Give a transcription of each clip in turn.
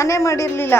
ನಾನೇ ಮಾಡಿರಲಿಲ್ಲ.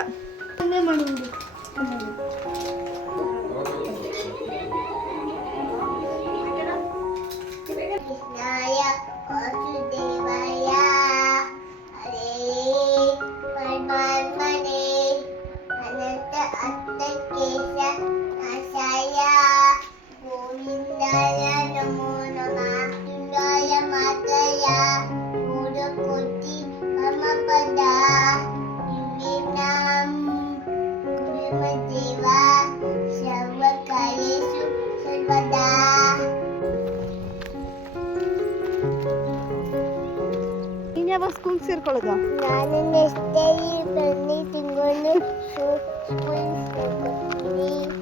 ಯಾವಾಗ ಸ್ಕೂಲ್ ಸೇರ್ಕೊಳ್ಳೋದು?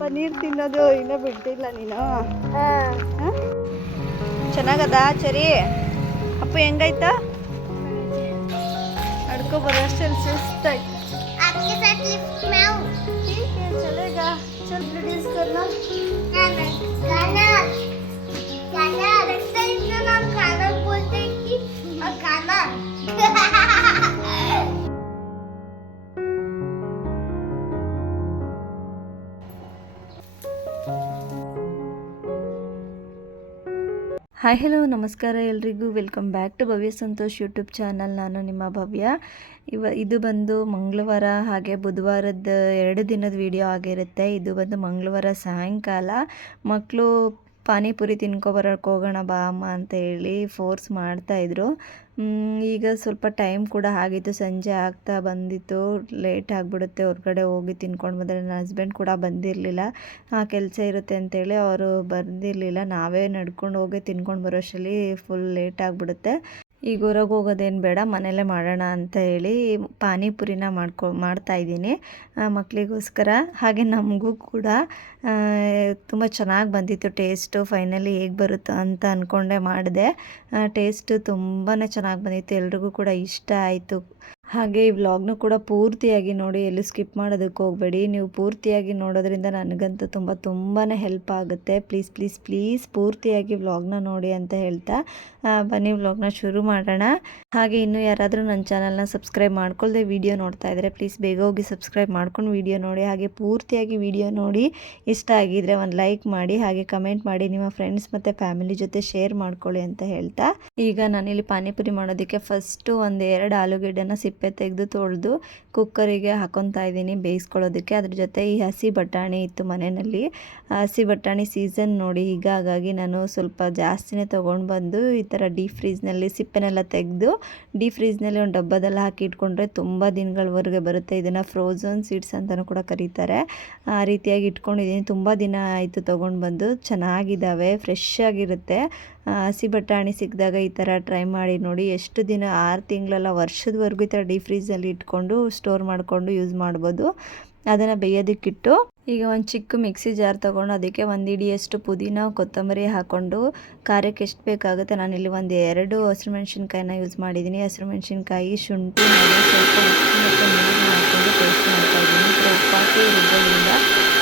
ಪನ್ನೀರ್ ತಿನ್ನೋದು ಇನ್ನೂ ಬಿಟ್ಟಿಲ್ಲ ನೀನು. ಚೆನ್ನಾಗದ ಸರಿ. ಅಪ್ಪ ಹೆಂಗಾಯ್ತಾ? ಅಡ್ಕೊ ಬರೋ ಅಷ್ಟಲ್ಲಿ ಸುಸ್ತಾಯ್ತು. चलेगा चल प्लीज करना गाना गाना लगता है इतना नाम गाना बोलते हैं कि गाना ಹಾಯ್ ಹಲೋ ನಮಸ್ಕಾರ ಎಲ್ರಿಗೂ. Welcome back to Bhavya Santosh YouTube channel. ನಾನು ನಿಮ್ಮ ಭವ್ಯ. ಇದು ಬಂದು ಮಂಗಳವಾರ ಹಾಗೆ ಬುಧವಾರದ 2 ದಿನದ ವಿಡಿಯೋ ಆಗಿರುತ್ತೆ. ಇದು ಬಂದು ಮಂಗಳವಾರ ಸಾಯಂಕಾಲ ಮಕ್ಕಳು ಪಾನಿಪುರಿ ತಿನ್ಕೊಬರೋಕ್ಕೆ ಹೋಗೋಣ ಬಾ ಅಮ್ಮ ಅಂತ ಹೇಳಿ ಫೋರ್ಸ್ ಮಾಡ್ತಾಯಿದ್ರು. ಈಗ ಸ್ವಲ್ಪ ಟೈಮ್ ಕೂಡ ಆಗಿತ್ತು, ಸಂಜೆ ಆಗ್ತಾ ಬಂದಿತ್ತು, ಲೇಟ್ ಆಗಿಬಿಡುತ್ತೆ ಹೊರಗಡೆ ಹೋಗಿ ತಿನ್ಕೊಂಡು ಬಂದರೆ. ನನ್ನ ಹಸ್ಬೆಂಡ್ ಕೂಡ ಬಂದಿರಲಿಲ್ಲ, ಕೆಲಸ ಇರುತ್ತೆ ಅಂತೇಳಿ ಅವರು ಬಂದಿರಲಿಲ್ಲ. ನಾವೇ ನಡ್ಕೊಂಡು ಹೋಗಿ ತಿನ್ಕೊಂಡು ಬರೋಷ್ಟರಲ್ಲಿ ಫುಲ್ ಲೇಟ್ ಆಗಿಬಿಡುತ್ತೆ. ಈಗ ಹೊರಗೆ ಹೋಗೋದೇನು ಬೇಡ, ಮನೆಯಲ್ಲೇ ಮಾಡೋಣ ಅಂತ ಹೇಳಿ ಪಾನಿಪುರಿನ ಮಾಡ್ತಾಯಿದ್ದೀನಿ ಮಕ್ಕಳಿಗೋಸ್ಕರ. ಹಾಗೆ ನಮಗೂ ಕೂಡ ತುಂಬ ಚೆನ್ನಾಗಿ ಬಂದಿತ್ತು ಟೇಸ್ಟು. ಫೈನಲಿ ಹೇಗೆ ಬರುತ್ತೋ ಅಂತ ಅಂದ್ಕೊಂಡೆ ಮಾಡಿದೆ. ಟೇಸ್ಟು ತುಂಬಾ ಚೆನ್ನಾಗಿ ಬಂದಿತ್ತು, ಎಲ್ರಿಗೂ ಕೂಡ ಇಷ್ಟ ಆಯಿತು. ಹಾಗೆ ಈ ವ್ಲಾಗ್ನು ಕೂಡ ಪೂರ್ತಿಯಾಗಿ ನೋಡಿ, ಎಲ್ಲೂ ಸ್ಕಿಪ್ ಮಾಡೋದಕ್ಕೆ ಹೋಗಬೇಡಿ. ನೀವು ಪೂರ್ತಿಯಾಗಿ ನೋಡೋದ್ರಿಂದ ನನಗಂತೂ ತುಂಬಾ ಹೆಲ್ಪ್ ಆಗುತ್ತೆ. ಪ್ಲೀಸ್ ಪ್ಲೀಸ್ ಪ್ಲೀಸ್ ಪೂರ್ತಿಯಾಗಿ ವ್ಲಾಗ್ನ ನೋಡಿ ಅಂತ ಹೇಳ್ತಾ ಬನ್ನಿ ವ್ಲಾಗ್ನ ಶುರು ಮಾಡೋಣ. ಹಾಗೆ ಇನ್ನೂ ಯಾರಾದರೂ ನನ್ನ ಚಾನಲ್ನ ಸಬ್ಸ್ಕ್ರೈಬ್ ಮಾಡ್ಕೊಳ್ದೆ ವಿಡಿಯೋ ನೋಡ್ತಾ ಇದ್ದರೆ ಪ್ಲೀಸ್ ಬೇಗ ಹೋಗಿ ಸಬ್ಸ್ಕ್ರೈಬ್ ಮಾಡ್ಕೊಂಡು ವಿಡಿಯೋ ನೋಡಿ. ಹಾಗೆ ಪೂರ್ತಿಯಾಗಿ ವಿಡಿಯೋ ನೋಡಿ ಇಷ್ಟ ಆಗಿದ್ರೆ ಒಂದು ಲೈಕ್ ಮಾಡಿ, ಹಾಗೆ ಕಮೆಂಟ್ ಮಾಡಿ, ನಿಮ್ಮ ಫ್ರೆಂಡ್ಸ್ ಮತ್ತು ಫ್ಯಾಮಿಲಿ ಜೊತೆ ಶೇರ್ ಮಾಡ್ಕೊಳ್ಳಿ ಅಂತ ಹೇಳ್ತಾ, ಈಗ ನಾನಿಲ್ಲಿ ಪಾನಿಪುರಿ ಮಾಡೋದಕ್ಕೆ ಫಸ್ಟು 1-2 ಆಲೂಗೆಡ್ಡೆನ ಸಿಪ್ಪೆ ತೆಗೆದು ತೊಳೆದು ಕುಕ್ಕರಿಗೆ ಹಾಕೊತಾ ಇದ್ದೀನಿ ಬೇಯಿಸ್ಕೊಳ್ಳೋದಕ್ಕೆ. ಅದ್ರ ಜೊತೆ ಈ ಹಸಿ ಬಟಾಣಿ ಇತ್ತು ಮನೆಯಲ್ಲಿ, ಹಸಿ ಬಟಾಣಿ ಸೀಸನ್ ನೋಡಿ ಈಗ, ಹಾಗಾಗಿ ನಾನು ಸ್ವಲ್ಪ ಜಾಸ್ತಿನೇ ತೊಗೊಂಡು ಬಂದು ಈ ಥರ ಡೀಪ್ ಫ್ರೀಸ್ನಲ್ಲಿ ಸಿಪ್ಪೆನೆಲ್ಲ ತೆಗೆದು ಡೀಪ್ ಫ್ರೀಸ್ನಲ್ಲಿ ಒಂದು ಡಬ್ಬದಲ್ಲಿ ಹಾಕಿ ಇಟ್ಕೊಂಡ್ರೆ ತುಂಬ ದಿನಗಳವರೆಗೆ ಬರುತ್ತೆ. ಇದನ್ನು ಫ್ರೋಝನ್ ಸೀಡ್ಸ್ ಅಂತಲೂ ಕೂಡ ಕರೀತಾರೆ. ಆ ರೀತಿಯಾಗಿ ಇಟ್ಕೊಂಡಿದ್ದೀನಿ, ತುಂಬ ದಿನ ಆಯಿತು ತೊಗೊಂಡು ಬಂದು. ಚೆನ್ನಾಗಿದ್ದಾವೆ, ಫ್ರೆಶ್ ಆಗಿರುತ್ತೆ. ಹಸಿ ಬಟಾಣಿ ಸಿಕ್ಕಿದಾಗ ಈ ಥರ ಟ್ರೈ ಮಾಡಿ ನೋಡಿ. ಎಷ್ಟು ದಿನ 6 ತಿಂಗಳಲ್ಲ, ವರ್ಷದವರೆಗೂ ಈ ಥರ ಡೀಪ್ ಫ್ರೀಸಲ್ಲಿ ಇಟ್ಕೊಂಡು ಸ್ಟೋರ್ ಮಾಡಿಕೊಂಡು ಯೂಸ್ ಮಾಡ್ಬೋದು. ಅದನ್ನು ಬೇಯೋದಕ್ಕಿಟ್ಟು ಈಗ ಒಂದು ಚಿಕ್ಕ ಮಿಕ್ಸಿ ಜಾರ್ ತೊಗೊಂಡು ಅದಕ್ಕೆ 1 ಹಿಡಿಯಷ್ಟು ಪುದೀನ ಕೊತ್ತಂಬರಿ ಹಾಕ್ಕೊಂಡು ಖಾರಕ್ಕೆ ಎಷ್ಟು ಬೇಕಾಗುತ್ತೆ, ನಾನಿಲ್ಲಿ 1-2 ಹಸಿರು ಮೆಣಸಿನ್ಕಾಯಿನ ಯೂಸ್ ಮಾಡಿದ್ದೀನಿ. ಹಸಿರು ಮೆಣಸಿನ್ಕಾಯಿ, ಶುಂಠಿ ಹಾಗೂ ಸ್ವಲ್ಪ ಉಪ್ಪು ಮತ್ತು ನೀರನ್ನ ಹಾಕ್ಕೊಂಡು ಪೇಸ್ಟ್ ಮಾಡ್ತಾಯಿದ್ದೀನಿ. ಉಪ್ಪು ಹಾಕಿ ರುಬ್ಬೋದ್ರಿಂದ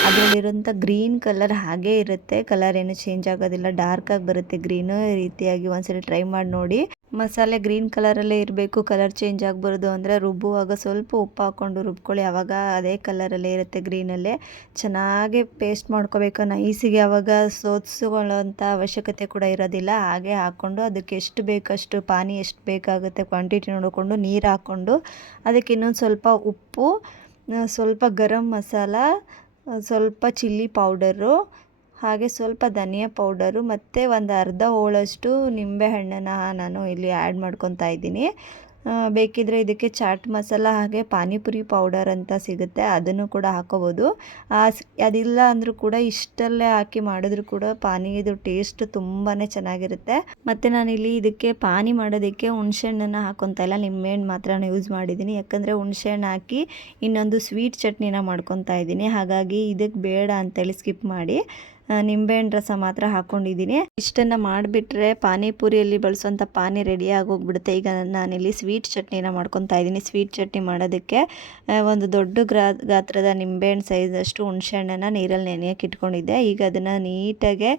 ಅದರಲ್ಲಿರೋಂಥ ಗ್ರೀನ್ ಕಲರ್ ಹಾಗೇ ಇರುತ್ತೆ, ಕಲರ್ ಏನು ಚೇಂಜ್ ಆಗೋದಿಲ್ಲ, ಡಾರ್ಕಾಗಿ ಬರುತ್ತೆ ಗ್ರೀನು. ಈ ರೀತಿಯಾಗಿ ಒಂದ್ಸಲ ಟ್ರೈ ಮಾಡಿ ನೋಡಿ. ಮಸಾಲೆ ಗ್ರೀನ್ ಕಲರಲ್ಲೇ ಇರಬೇಕು, ಕಲರ್ ಚೇಂಜ್ ಆಗಬಾರ್ದು ಅಂದರೆ ರುಬ್ಬುವಾಗ ಸ್ವಲ್ಪ ಉಪ್ಪು ಹಾಕ್ಕೊಂಡು ರುಬ್ಕೊಳ್ಳಿ, ಆವಾಗ ಅದೇ ಕಲರಲ್ಲೇ ಇರುತ್ತೆ, ಗ್ರೀನಲ್ಲೇ. ಚೆನ್ನಾಗಿ ಪೇಸ್ಟ್ ಮಾಡ್ಕೋಬೇಕು ನೈಸಿಗೆ, ಆವಾಗ ಸೋದಿಸ್ಕೊಳ್ಳೋಂಥ ಅವಶ್ಯಕತೆ ಕೂಡ ಇರೋದಿಲ್ಲ. ಹಾಗೆ ಹಾಕ್ಕೊಂಡು ಅದಕ್ಕೆ ಎಷ್ಟು ಬೇಕಷ್ಟು ಪಾನಿ ಎಷ್ಟು ಬೇಕಾಗುತ್ತೆ ಕ್ವಾಂಟಿಟಿ ನೋಡಿಕೊಂಡು ನೀರು ಹಾಕ್ಕೊಂಡು ಅದಕ್ಕೆ ಇನ್ನೊಂದು ಸ್ವಲ್ಪ ಉಪ್ಪು, ಸ್ವಲ್ಪ ಗರಂ ಮಸಾಲ, ಸ್ವಲ್ಪ ಚಿಲ್ಲಿ ಪೌಡರು, ಹಾಗೆ ಸ್ವಲ್ಪ ಧನಿಯಾ ಪೌಡರು ಮತ್ತು ಒಂದು ಅರ್ಧ ಹೋಳಷ್ಟು ನಿಂಬೆಹಣ್ಣನ್ನು ನಾನು ಇಲ್ಲಿ ಆ್ಯಡ್ ಮಾಡ್ಕೊತಾ ಇದ್ದೀನಿ. ಬೇಕಿದ್ದರೆ ಇದಕ್ಕೆ ಚಾಟ್ ಮಸಾಲ ಹಾಗೆ ಪಾನಿಪುರಿ ಪೌಡರ್ ಅಂತ ಸಿಗುತ್ತೆ, ಅದನ್ನು ಕೂಡ ಹಾಕೋಬೋದು. ಅದಿಲ್ಲ ಅಂದರೂ ಕೂಡ ಇಷ್ಟಲ್ಲೇ ಹಾಕಿ ಮಾಡಿದ್ರು ಕೂಡ ಪಾನಿದು ಟೇಸ್ಟ್ ತುಂಬಾ ಚೆನ್ನಾಗಿರುತ್ತೆ. ಮತ್ತು ನಾನಿಲ್ಲಿ ಇದಕ್ಕೆ ಪಾನಿ ಮಾಡೋದಕ್ಕೆ ಹುಣಸೆಹಣ್ಣನ್ನು ಹಾಕೊತಾ ಇಲ್ಲ, ನಿಂಬೆಹಣ್ಣು ಮಾತ್ರ ಯೂಸ್ ಮಾಡಿದ್ದೀನಿ. ಯಾಕಂದರೆ ಹುಣಸೆಹಣ್ಣು ಹಾಕಿ ಇನ್ನೊಂದು ಸ್ವೀಟ್ ಚಟ್ನಿನ ಮಾಡ್ಕೊತಾ ಇದ್ದೀನಿ, ಹಾಗಾಗಿ ಇದಕ್ಕೆ ಬೇಡ ಅಂತೇಳಿ ಸ್ಕಿಪ್ ಮಾಡಿ ನಿಂಬೆಹಣ್ಣು ರಸ ಮಾತ್ರ ಹಾಕ್ಕೊಂಡಿದ್ದೀನಿ. ಇಷ್ಟನ್ನು ಮಾಡಿಬಿಟ್ರೆ ಪಾನಿಪುರಿಯಲ್ಲಿ ಬಳಸುವಂಥ ಪಾನಿ ರೆಡಿ ಆಗೋಗ್ಬಿಡುತ್ತೆ. ಈಗ ನಾನಿಲ್ಲಿ ಸ್ವೀಟ್ ಚಟ್ನಿನ ಮಾಡ್ಕೊತಾ ಇದ್ದೀನಿ. ಸ್ವೀಟ್ ಚಟ್ನಿ ಮಾಡೋದಕ್ಕೆ ಒಂದು ದೊಡ್ಡ ಗಾತ್ರದ ನಿಂಬೆಹಣ್ಣು ಸೈಜಷ್ಟು ಹುಣಸೆಹಣ್ಣನ್ನು ನೀರಲ್ಲಿ ನೆನೆಯೋಕೆ ಇಟ್ಕೊಂಡಿದ್ದೆ. ಈಗ ಅದನ್ನು ನೀಟಾಗೆ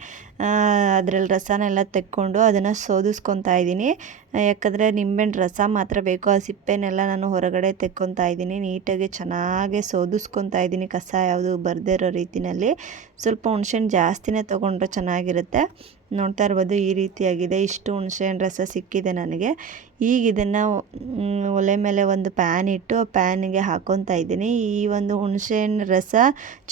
ಅದರಲ್ಲಿ ರಸನೆಲ್ಲ ತೆಕ್ಕೊಂಡು ಅದನ್ನು ಸೋದಿಸ್ಕೊತಾ ಇದ್ದೀನಿ. ಯಾಕಂದರೆ ನಿಂಬೆಹಣ್ಣು ರಸ ಮಾತ್ರ ಬೇಕು. ಆ ಸಿಪ್ಪೆನೆಲ್ಲ ನಾನು ಹೊರಗಡೆ ತೆಕ್ಕೊತಾ ಇದ್ದೀನಿ. ನೀಟಾಗಿ ಚೆನ್ನಾಗಿ ಸೋದಿಸ್ಕೊತಾ ಇದ್ದೀನಿ, ಕಸ ಯಾವುದು ಬರದೇ ಇರೋ ರೀತಿಯಲ್ಲಿ. ಸ್ವಲ್ಪ ಹುಣ್ಸೆಹಣ್ಣು ಜಾಸ್ತಿನೇ ತೊಗೊಂಡ್ರೆ ಚೆನ್ನಾಗಿರುತ್ತೆ. ನೋಡ್ತಾ ಇರ್ಬೋದು ಈ ರೀತಿಯಾಗಿದೆ. ಇಷ್ಟು ಹುಣ್ಸೆಹಣ್ಣು ರಸ ಸಿಕ್ಕಿದೆ ನನಗೆ. ಈಗ ಇದನ್ನು ಒಲೆ ಮೇಲೆ ಒಂದು ಪ್ಯಾನ್ ಇಟ್ಟು ಪ್ಯಾನಿಗೆ ಹಾಕ್ಕೊತಾ ಇದ್ದೀನಿ. ಈ ಒಂದು ಹುಣಸೆಹಣ್ಣು ರಸ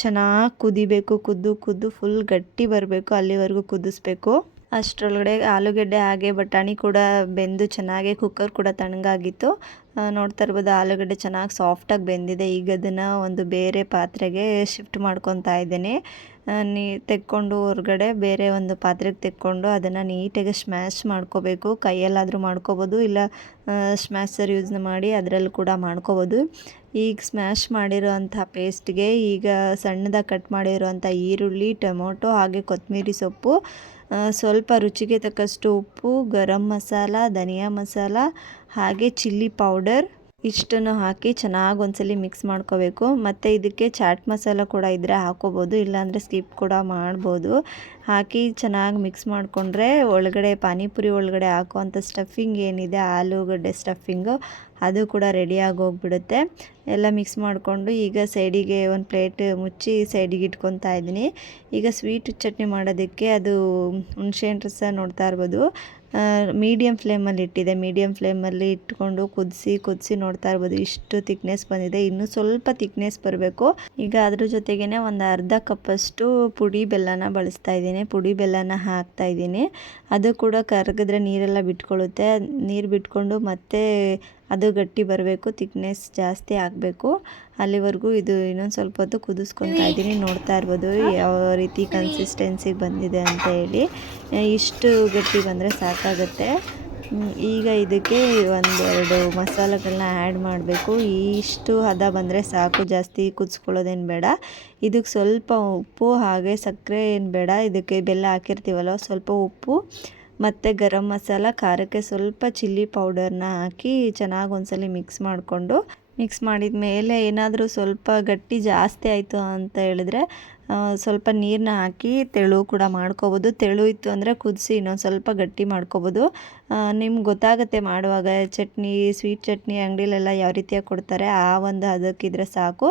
ಚೆನ್ನಾಗಿ ಕುದಿಬೇಕು. ಕುದ್ದು ಫುಲ್ ಗಟ್ಟಿ ಬರಬೇಕು, ಅಲ್ಲಿವರೆಗೂ ಕುದಿಸ್ಬೇಕು. ಅಷ್ಟರೊಳಗಡೆ ಆಲೂಗಡ್ಡೆ ಹಾಗೆ ಬಟಾಣಿ ಕೂಡ ಬೆಂದು ಚೆನ್ನಾಗಿ ಕುಕ್ಕರ್ ಕೂಡ ತಣ್ಣಗಾಗಿತ್ತು. ನೋಡ್ತಾ ಇರ್ಬೋದು ಆಲೂಗಡ್ಡೆ ಚೆನ್ನಾಗಿ ಸಾಫ್ಟಾಗಿ ಬೆಂದಿದೆ. ಈಗ ಅದನ್ನು ಒಂದು ಬೇರೆ ಪಾತ್ರೆಗೆ ಶಿಫ್ಟ್ ಮಾಡ್ಕೊತಾ ಇದ್ದೀನಿ. ತೆಕ್ಕೊಂಡು ಹೊರಗಡೆ ಬೇರೆ ಒಂದು ಪಾತ್ರೆಗೆ ತೆಕ್ಕೊಂಡು ಅದನ್ನು ನೀಟಾಗಿ ಸ್ಮ್ಯಾಶ್ ಮಾಡ್ಕೋಬೇಕು. ಕೈಯಲ್ಲಾದರೂ ಮಾಡ್ಕೋಬೋದು, ಇಲ್ಲ ಸ್ಮ್ಯಾಶರ್ ಯೂಸ್ ಮಾಡಿ ಅದರಲ್ಲೂ ಕೂಡ ಮಾಡ್ಕೋಬೋದು. ಈಗ ಸ್ಮ್ಯಾಶ್ ಮಾಡಿರೋವಂಥ ಪೇಸ್ಟ್ಗೆ ಈಗ ಸಣ್ಣದಾಗಿ ಕಟ್ ಮಾಡಿರೋವಂಥ ಈರುಳ್ಳಿ, ಟೊಮೊಟೊ ಹಾಗೆ ಕೊತ್ತಂಬರಿ ಸೊಪ್ಪು, ಸ್ವಲ್ಪ ರುಚಿಗೆ ತಕ್ಕಷ್ಟು ಉಪ್ಪು, ಗರಂ ಮಸಾಲ, ಧನಿಯಾ ಮಸಾಲ ಹಾಗೆ ಚಿಲ್ಲಿ ಪೌಡರ್ ಇಷ್ಟನ್ನು ಹಾಕಿ ಚೆನ್ನಾಗಿ ಒಂದ್ಸಲಿ ಮಿಕ್ಸ್ ಮಾಡ್ಕೋಬೇಕು. ಮತ್ತು ಇದಕ್ಕೆ ಚಾಟ್ ಮಸಾಲ ಕೂಡ ಇದ್ದರೆ ಹಾಕೋಬೋದು, ಇಲ್ಲಾಂದರೆ ಸ್ಕಿಪ್ ಕೂಡ ಮಾಡ್ಬೋದು. ಹಾಕಿ ಚೆನ್ನಾಗಿ ಮಿಕ್ಸ್ ಮಾಡಿಕೊಂಡ್ರೆ ಒಳಗಡೆ ಪಾನಿಪುರಿ ಒಳಗಡೆ ಹಾಕುವಂಥ ಸ್ಟಫಿಂಗ್ ಏನಿದೆ, ಆಲೂಗಡ್ಡೆ ಸ್ಟಫಿಂಗು, ಅದು ಕೂಡ ರೆಡಿಯಾಗಿ ಹೋಗ್ಬಿಡುತ್ತೆ. ಎಲ್ಲ ಮಿಕ್ಸ್ ಮಾಡಿಕೊಂಡು ಈಗ ಸೈಡಿಗೆ ಒಂದು ಪ್ಲೇಟ್ ಮುಚ್ಚಿ ಸೈಡಿಗೆ ಇಟ್ಕೊತಾ ಇದ್ದೀನಿ. ಈಗ ಸ್ವೀಟ್ ಚಟ್ನಿ ಮಾಡೋದಕ್ಕೆ ಅದು ಹುಣಸೆಹಣ್ಣು ರಸ ನೋಡ್ತಾ ಇರ್ಬೋದು ಮೀಡಿಯಮ್ ಫ್ಲೇಮಲ್ಲಿ ಇಟ್ಟಿದೆ. ಮೀಡಿಯಮ್ ಫ್ಲೇಮಲ್ಲಿ ಇಟ್ಕೊಂಡು ಕುದಿಸಿ ನೋಡ್ತಾ ಇರ್ಬೋದು ಇಷ್ಟು ತಿಕ್ನೆಸ್ ಬಂದಿದೆ. ಇನ್ನೂ ಸ್ವಲ್ಪ ತಿಕ್ನೆಸ್ ಬರಬೇಕು. ಈಗ ಅದ್ರ ಜೊತೆಗೇ ಒಂದು ಅರ್ಧ ಕಪ್ಪಷ್ಟು ಪುಡಿ ಬೆಲ್ಲನ ಬಳಸ್ತಾ ಇದ್ದೀನಿ. ಪುಡಿ ಬೆಲ್ಲನ ಹಾಕ್ತಾ ಇದ್ದೀನಿ. ಅದು ಕೂಡ ಕರಗಿದ್ರೆ ನೀರೆಲ್ಲ ಬಿಟ್ಕೊಳ್ಳುತ್ತೆ. ನೀರು ಬಿಟ್ಕೊಂಡು ಮತ್ತೆ ಅದು ಗಟ್ಟಿ ಬರಬೇಕು, ತಿಕ್ನೆಸ್ ಜಾಸ್ತಿ ಆಗಬೇಕು. ಅಲ್ಲಿವರೆಗೂ ಇದು ಇನ್ನೊಂದು ಸ್ವಲ್ಪ ಹೊತ್ತು ಕುದಿಸ್ಕೊತಾ ಇದ್ದೀನಿ. ನೋಡ್ತಾ ಇರ್ಬೋದು ಯಾವ ರೀತಿ ಕನ್ಸಿಸ್ಟೆನ್ಸಿಗೆ ಬಂದಿದೆ ಅಂತ ಹೇಳಿ. ಇಷ್ಟು ಗಟ್ಟಿ ಬಂದರೆ ಸಾಕಾಗುತ್ತೆ. ಈಗ ಇದಕ್ಕೆ ಒಂದೆರಡು ಮಸಾಲೆಗಳನ್ನ ಆ್ಯಡ್ ಮಾಡಬೇಕು. ಇಷ್ಟು ಹದ ಬಂದರೆ ಸಾಕು, ಜಾಸ್ತಿ ಕುದಿಸ್ಕೊಳ್ಳೋದೇನು ಬೇಡ. ಇದಕ್ಕೆ ಸ್ವಲ್ಪ ಉಪ್ಪು ಹಾಗೆ ಸಕ್ಕರೆ ಏನು ಬೇಡ. ಇದಕ್ಕೆ ಬೆಲ್ಲ ಹಾಕಿರ್ತೀವಲ್ಲ, ಸ್ವಲ್ಪ ಉಪ್ಪು ಮತ್ತು ಗರಂ ಮಸಾಲ, ಖಾರಕ್ಕೆ ಸ್ವಲ್ಪ ಚಿಲ್ಲಿ ಪೌಡರ್ನ ಹಾಕಿ ಚೆನ್ನಾಗಿ ಒಂದ್ಸಲಿ ಮಿಕ್ಸ್ ಮಾಡಿದ ಮೇಲೆ ಏನಾದರೂ ಸ್ವಲ್ಪ ಗಟ್ಟಿ ಜಾಸ್ತಿ ಆಯಿತು ಅಂತ ಹೇಳಿದ್ರೆ ಸ್ವಲ್ಪ ನೀರನ್ನ ಹಾಕಿ ತೆಳು ಕೂಡ ಮಾಡ್ಕೋಬೋದು. ತೆಳು ಇತ್ತು ಅಂದರೆ ಕುದಿಸಿ ಇನ್ನೊಂದು ಸ್ವಲ್ಪ ಗಟ್ಟಿ ಮಾಡ್ಕೋಬೋದು. ನಿಮ್ಗೆ ಗೊತ್ತಾಗುತ್ತೆ ಮಾಡುವಾಗ. ಚಟ್ನಿ, ಸ್ವೀಟ್ ಚಟ್ನಿ ಅಂಗಡಿಲೆಲ್ಲ ಯಾವ ರೀತಿಯಾಗಿ ಕೊಡ್ತಾರೆ ಆ ಒಂದು ಅದಕ್ಕಿದ್ರೆ ಸಾಕು.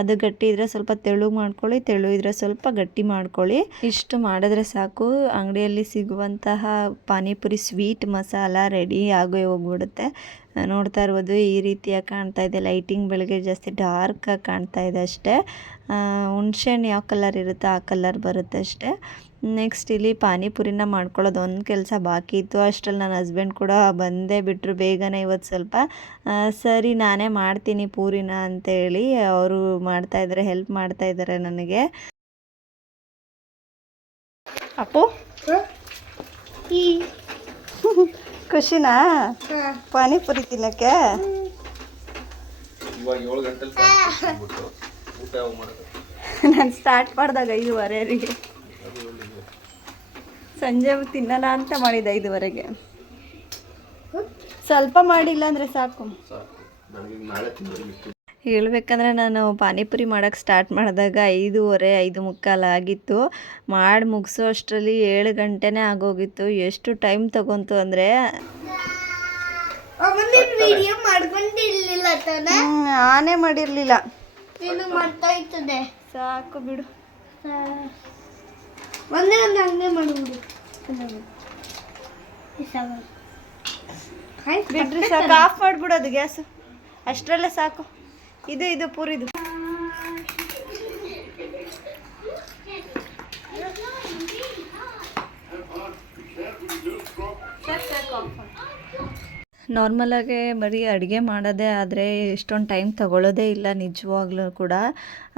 ಅದು ಗಟ್ಟಿ ಇದ್ದರೆ ಸ್ವಲ್ಪ ತೆಳು ಮಾಡ್ಕೊಳ್ಳಿ, ತೆಳು ಇದ್ದರೆ ಸ್ವಲ್ಪ ಗಟ್ಟಿ ಮಾಡ್ಕೊಳ್ಳಿ. ಇಷ್ಟು ಮಾಡಿದ್ರೆ ಸಾಕು. ಅಂಗಡಿಯಲ್ಲಿ ಸಿಗುವಂತಹ ಪಾನಿಪುರಿ ಸ್ವೀಟ್ ಮಸಾಲ ರೆಡಿ ಆಗಿ ಹೋಗ್ಬಿಡುತ್ತೆ. ನೋಡ್ತಾ ಇರ್ಬೋದು ಈ ರೀತಿಯಾಗಿ ಕಾಣ್ತಾ ಇದೆ. ಲೈಟಿಂಗ್ ಬೆಳಗ್ಗೆ ಜಾಸ್ತಿ ಡಾರ್ಕಾಗಿ ಕಾಣ್ತಾ ಇದೆ ಅಷ್ಟೇ. ಹುಣ್ಸೆಹಣ್ಣು ಯಾವ ಕಲರ್ ಇರುತ್ತೋ ಆ ಕಲರ್ ಬರುತ್ತೆ ಅಷ್ಟೇ. ನೆಕ್ಸ್ಟ್ ಇಲ್ಲಿ ಪಾನಿಪುರಿನ ಮಾಡ್ಕೊಳ್ಳೋದು ಒಂದು ಕೆಲಸ ಬಾಕಿ ಇತ್ತು. ಅಷ್ಟರಲ್ಲಿ ನನ್ನ ಹಸ್ಬೆಂಡ್ ಕೂಡ ಬಂದೇ ಬಿಟ್ಟರು ಬೇಗನೆ ಇವತ್ತು ಸ್ವಲ್ಪ. ಸರಿ ನಾನೇ ಮಾಡ್ತೀನಿ ಪೂರಿನ ಅಂತೇಳಿ ಅವರು ಮಾಡ್ತಾಯಿದ್ದಾರೆ, ಹೆಲ್ಪ್ ಮಾಡ್ತಾಯಿದ್ದಾರೆ ನನಗೆ. ಅಪ್ಪು ಖುಷಿನಾ ಪಾನಿಪುರಿ ತಿನ್ನಕ್ಕೆ? ನಾನು ಸ್ಟಾರ್ಟ್ ಮಾಡಿದಾಗ 5:30 ಸಂಜೆ ತಿನ್ನೋಣ ಅಂತ ಮಾಡಿದ್ದೆ 5:30. ಸ್ವಲ್ಪ ಮಾಡಿಲ್ಲ ಅಂದರೆ ಸಾಕು. ಹೇಳ್ಬೇಕಂದ್ರೆ ನಾನು ಪಾನಿಪುರಿ ಮಾಡೋಕ್ಕೆ ಸ್ಟಾರ್ಟ್ ಮಾಡಿದಾಗ 5:30, 5:45 ಆಗಿತ್ತು. ಮಾಡಿ ಮುಗಿಸೋ ಅಷ್ಟರಲ್ಲಿ 7 ಗಂಟೆನೇ ಆಗೋಗಿತ್ತು. ಎಷ್ಟು ಟೈಮ್ ತಗೊಂತು ಅಂದರೆ ಆನೇ ಮಾಡಿರಲಿಲ್ಲ. ಸಾಕು ಬಿಡು, ಒಂದೇ ಒಂದು ಹಂಗೆ ಮಾಡಿಬಿಡು ಬಿಡ್ರಿ ಸಾಕು. ಆಫ್ ಮಾಡಿಬಿಡೋದು ಗ್ಯಾಸು, ಅಷ್ಟರಲ್ಲೇ ಸಾಕು. ಇದು ಪೂರಿದು. ನಾರ್ಮಲಾಗೆ ಬರೀ ಅಡುಗೆ ಮಾಡೋದೇ ಆದರೆ ಎಷ್ಟೊಂದು ಟೈಮ್ ತಗೊಳ್ಳೋದೇ ಇಲ್ಲ ನಿಜವಾಗ್ಲೂ ಕೂಡ.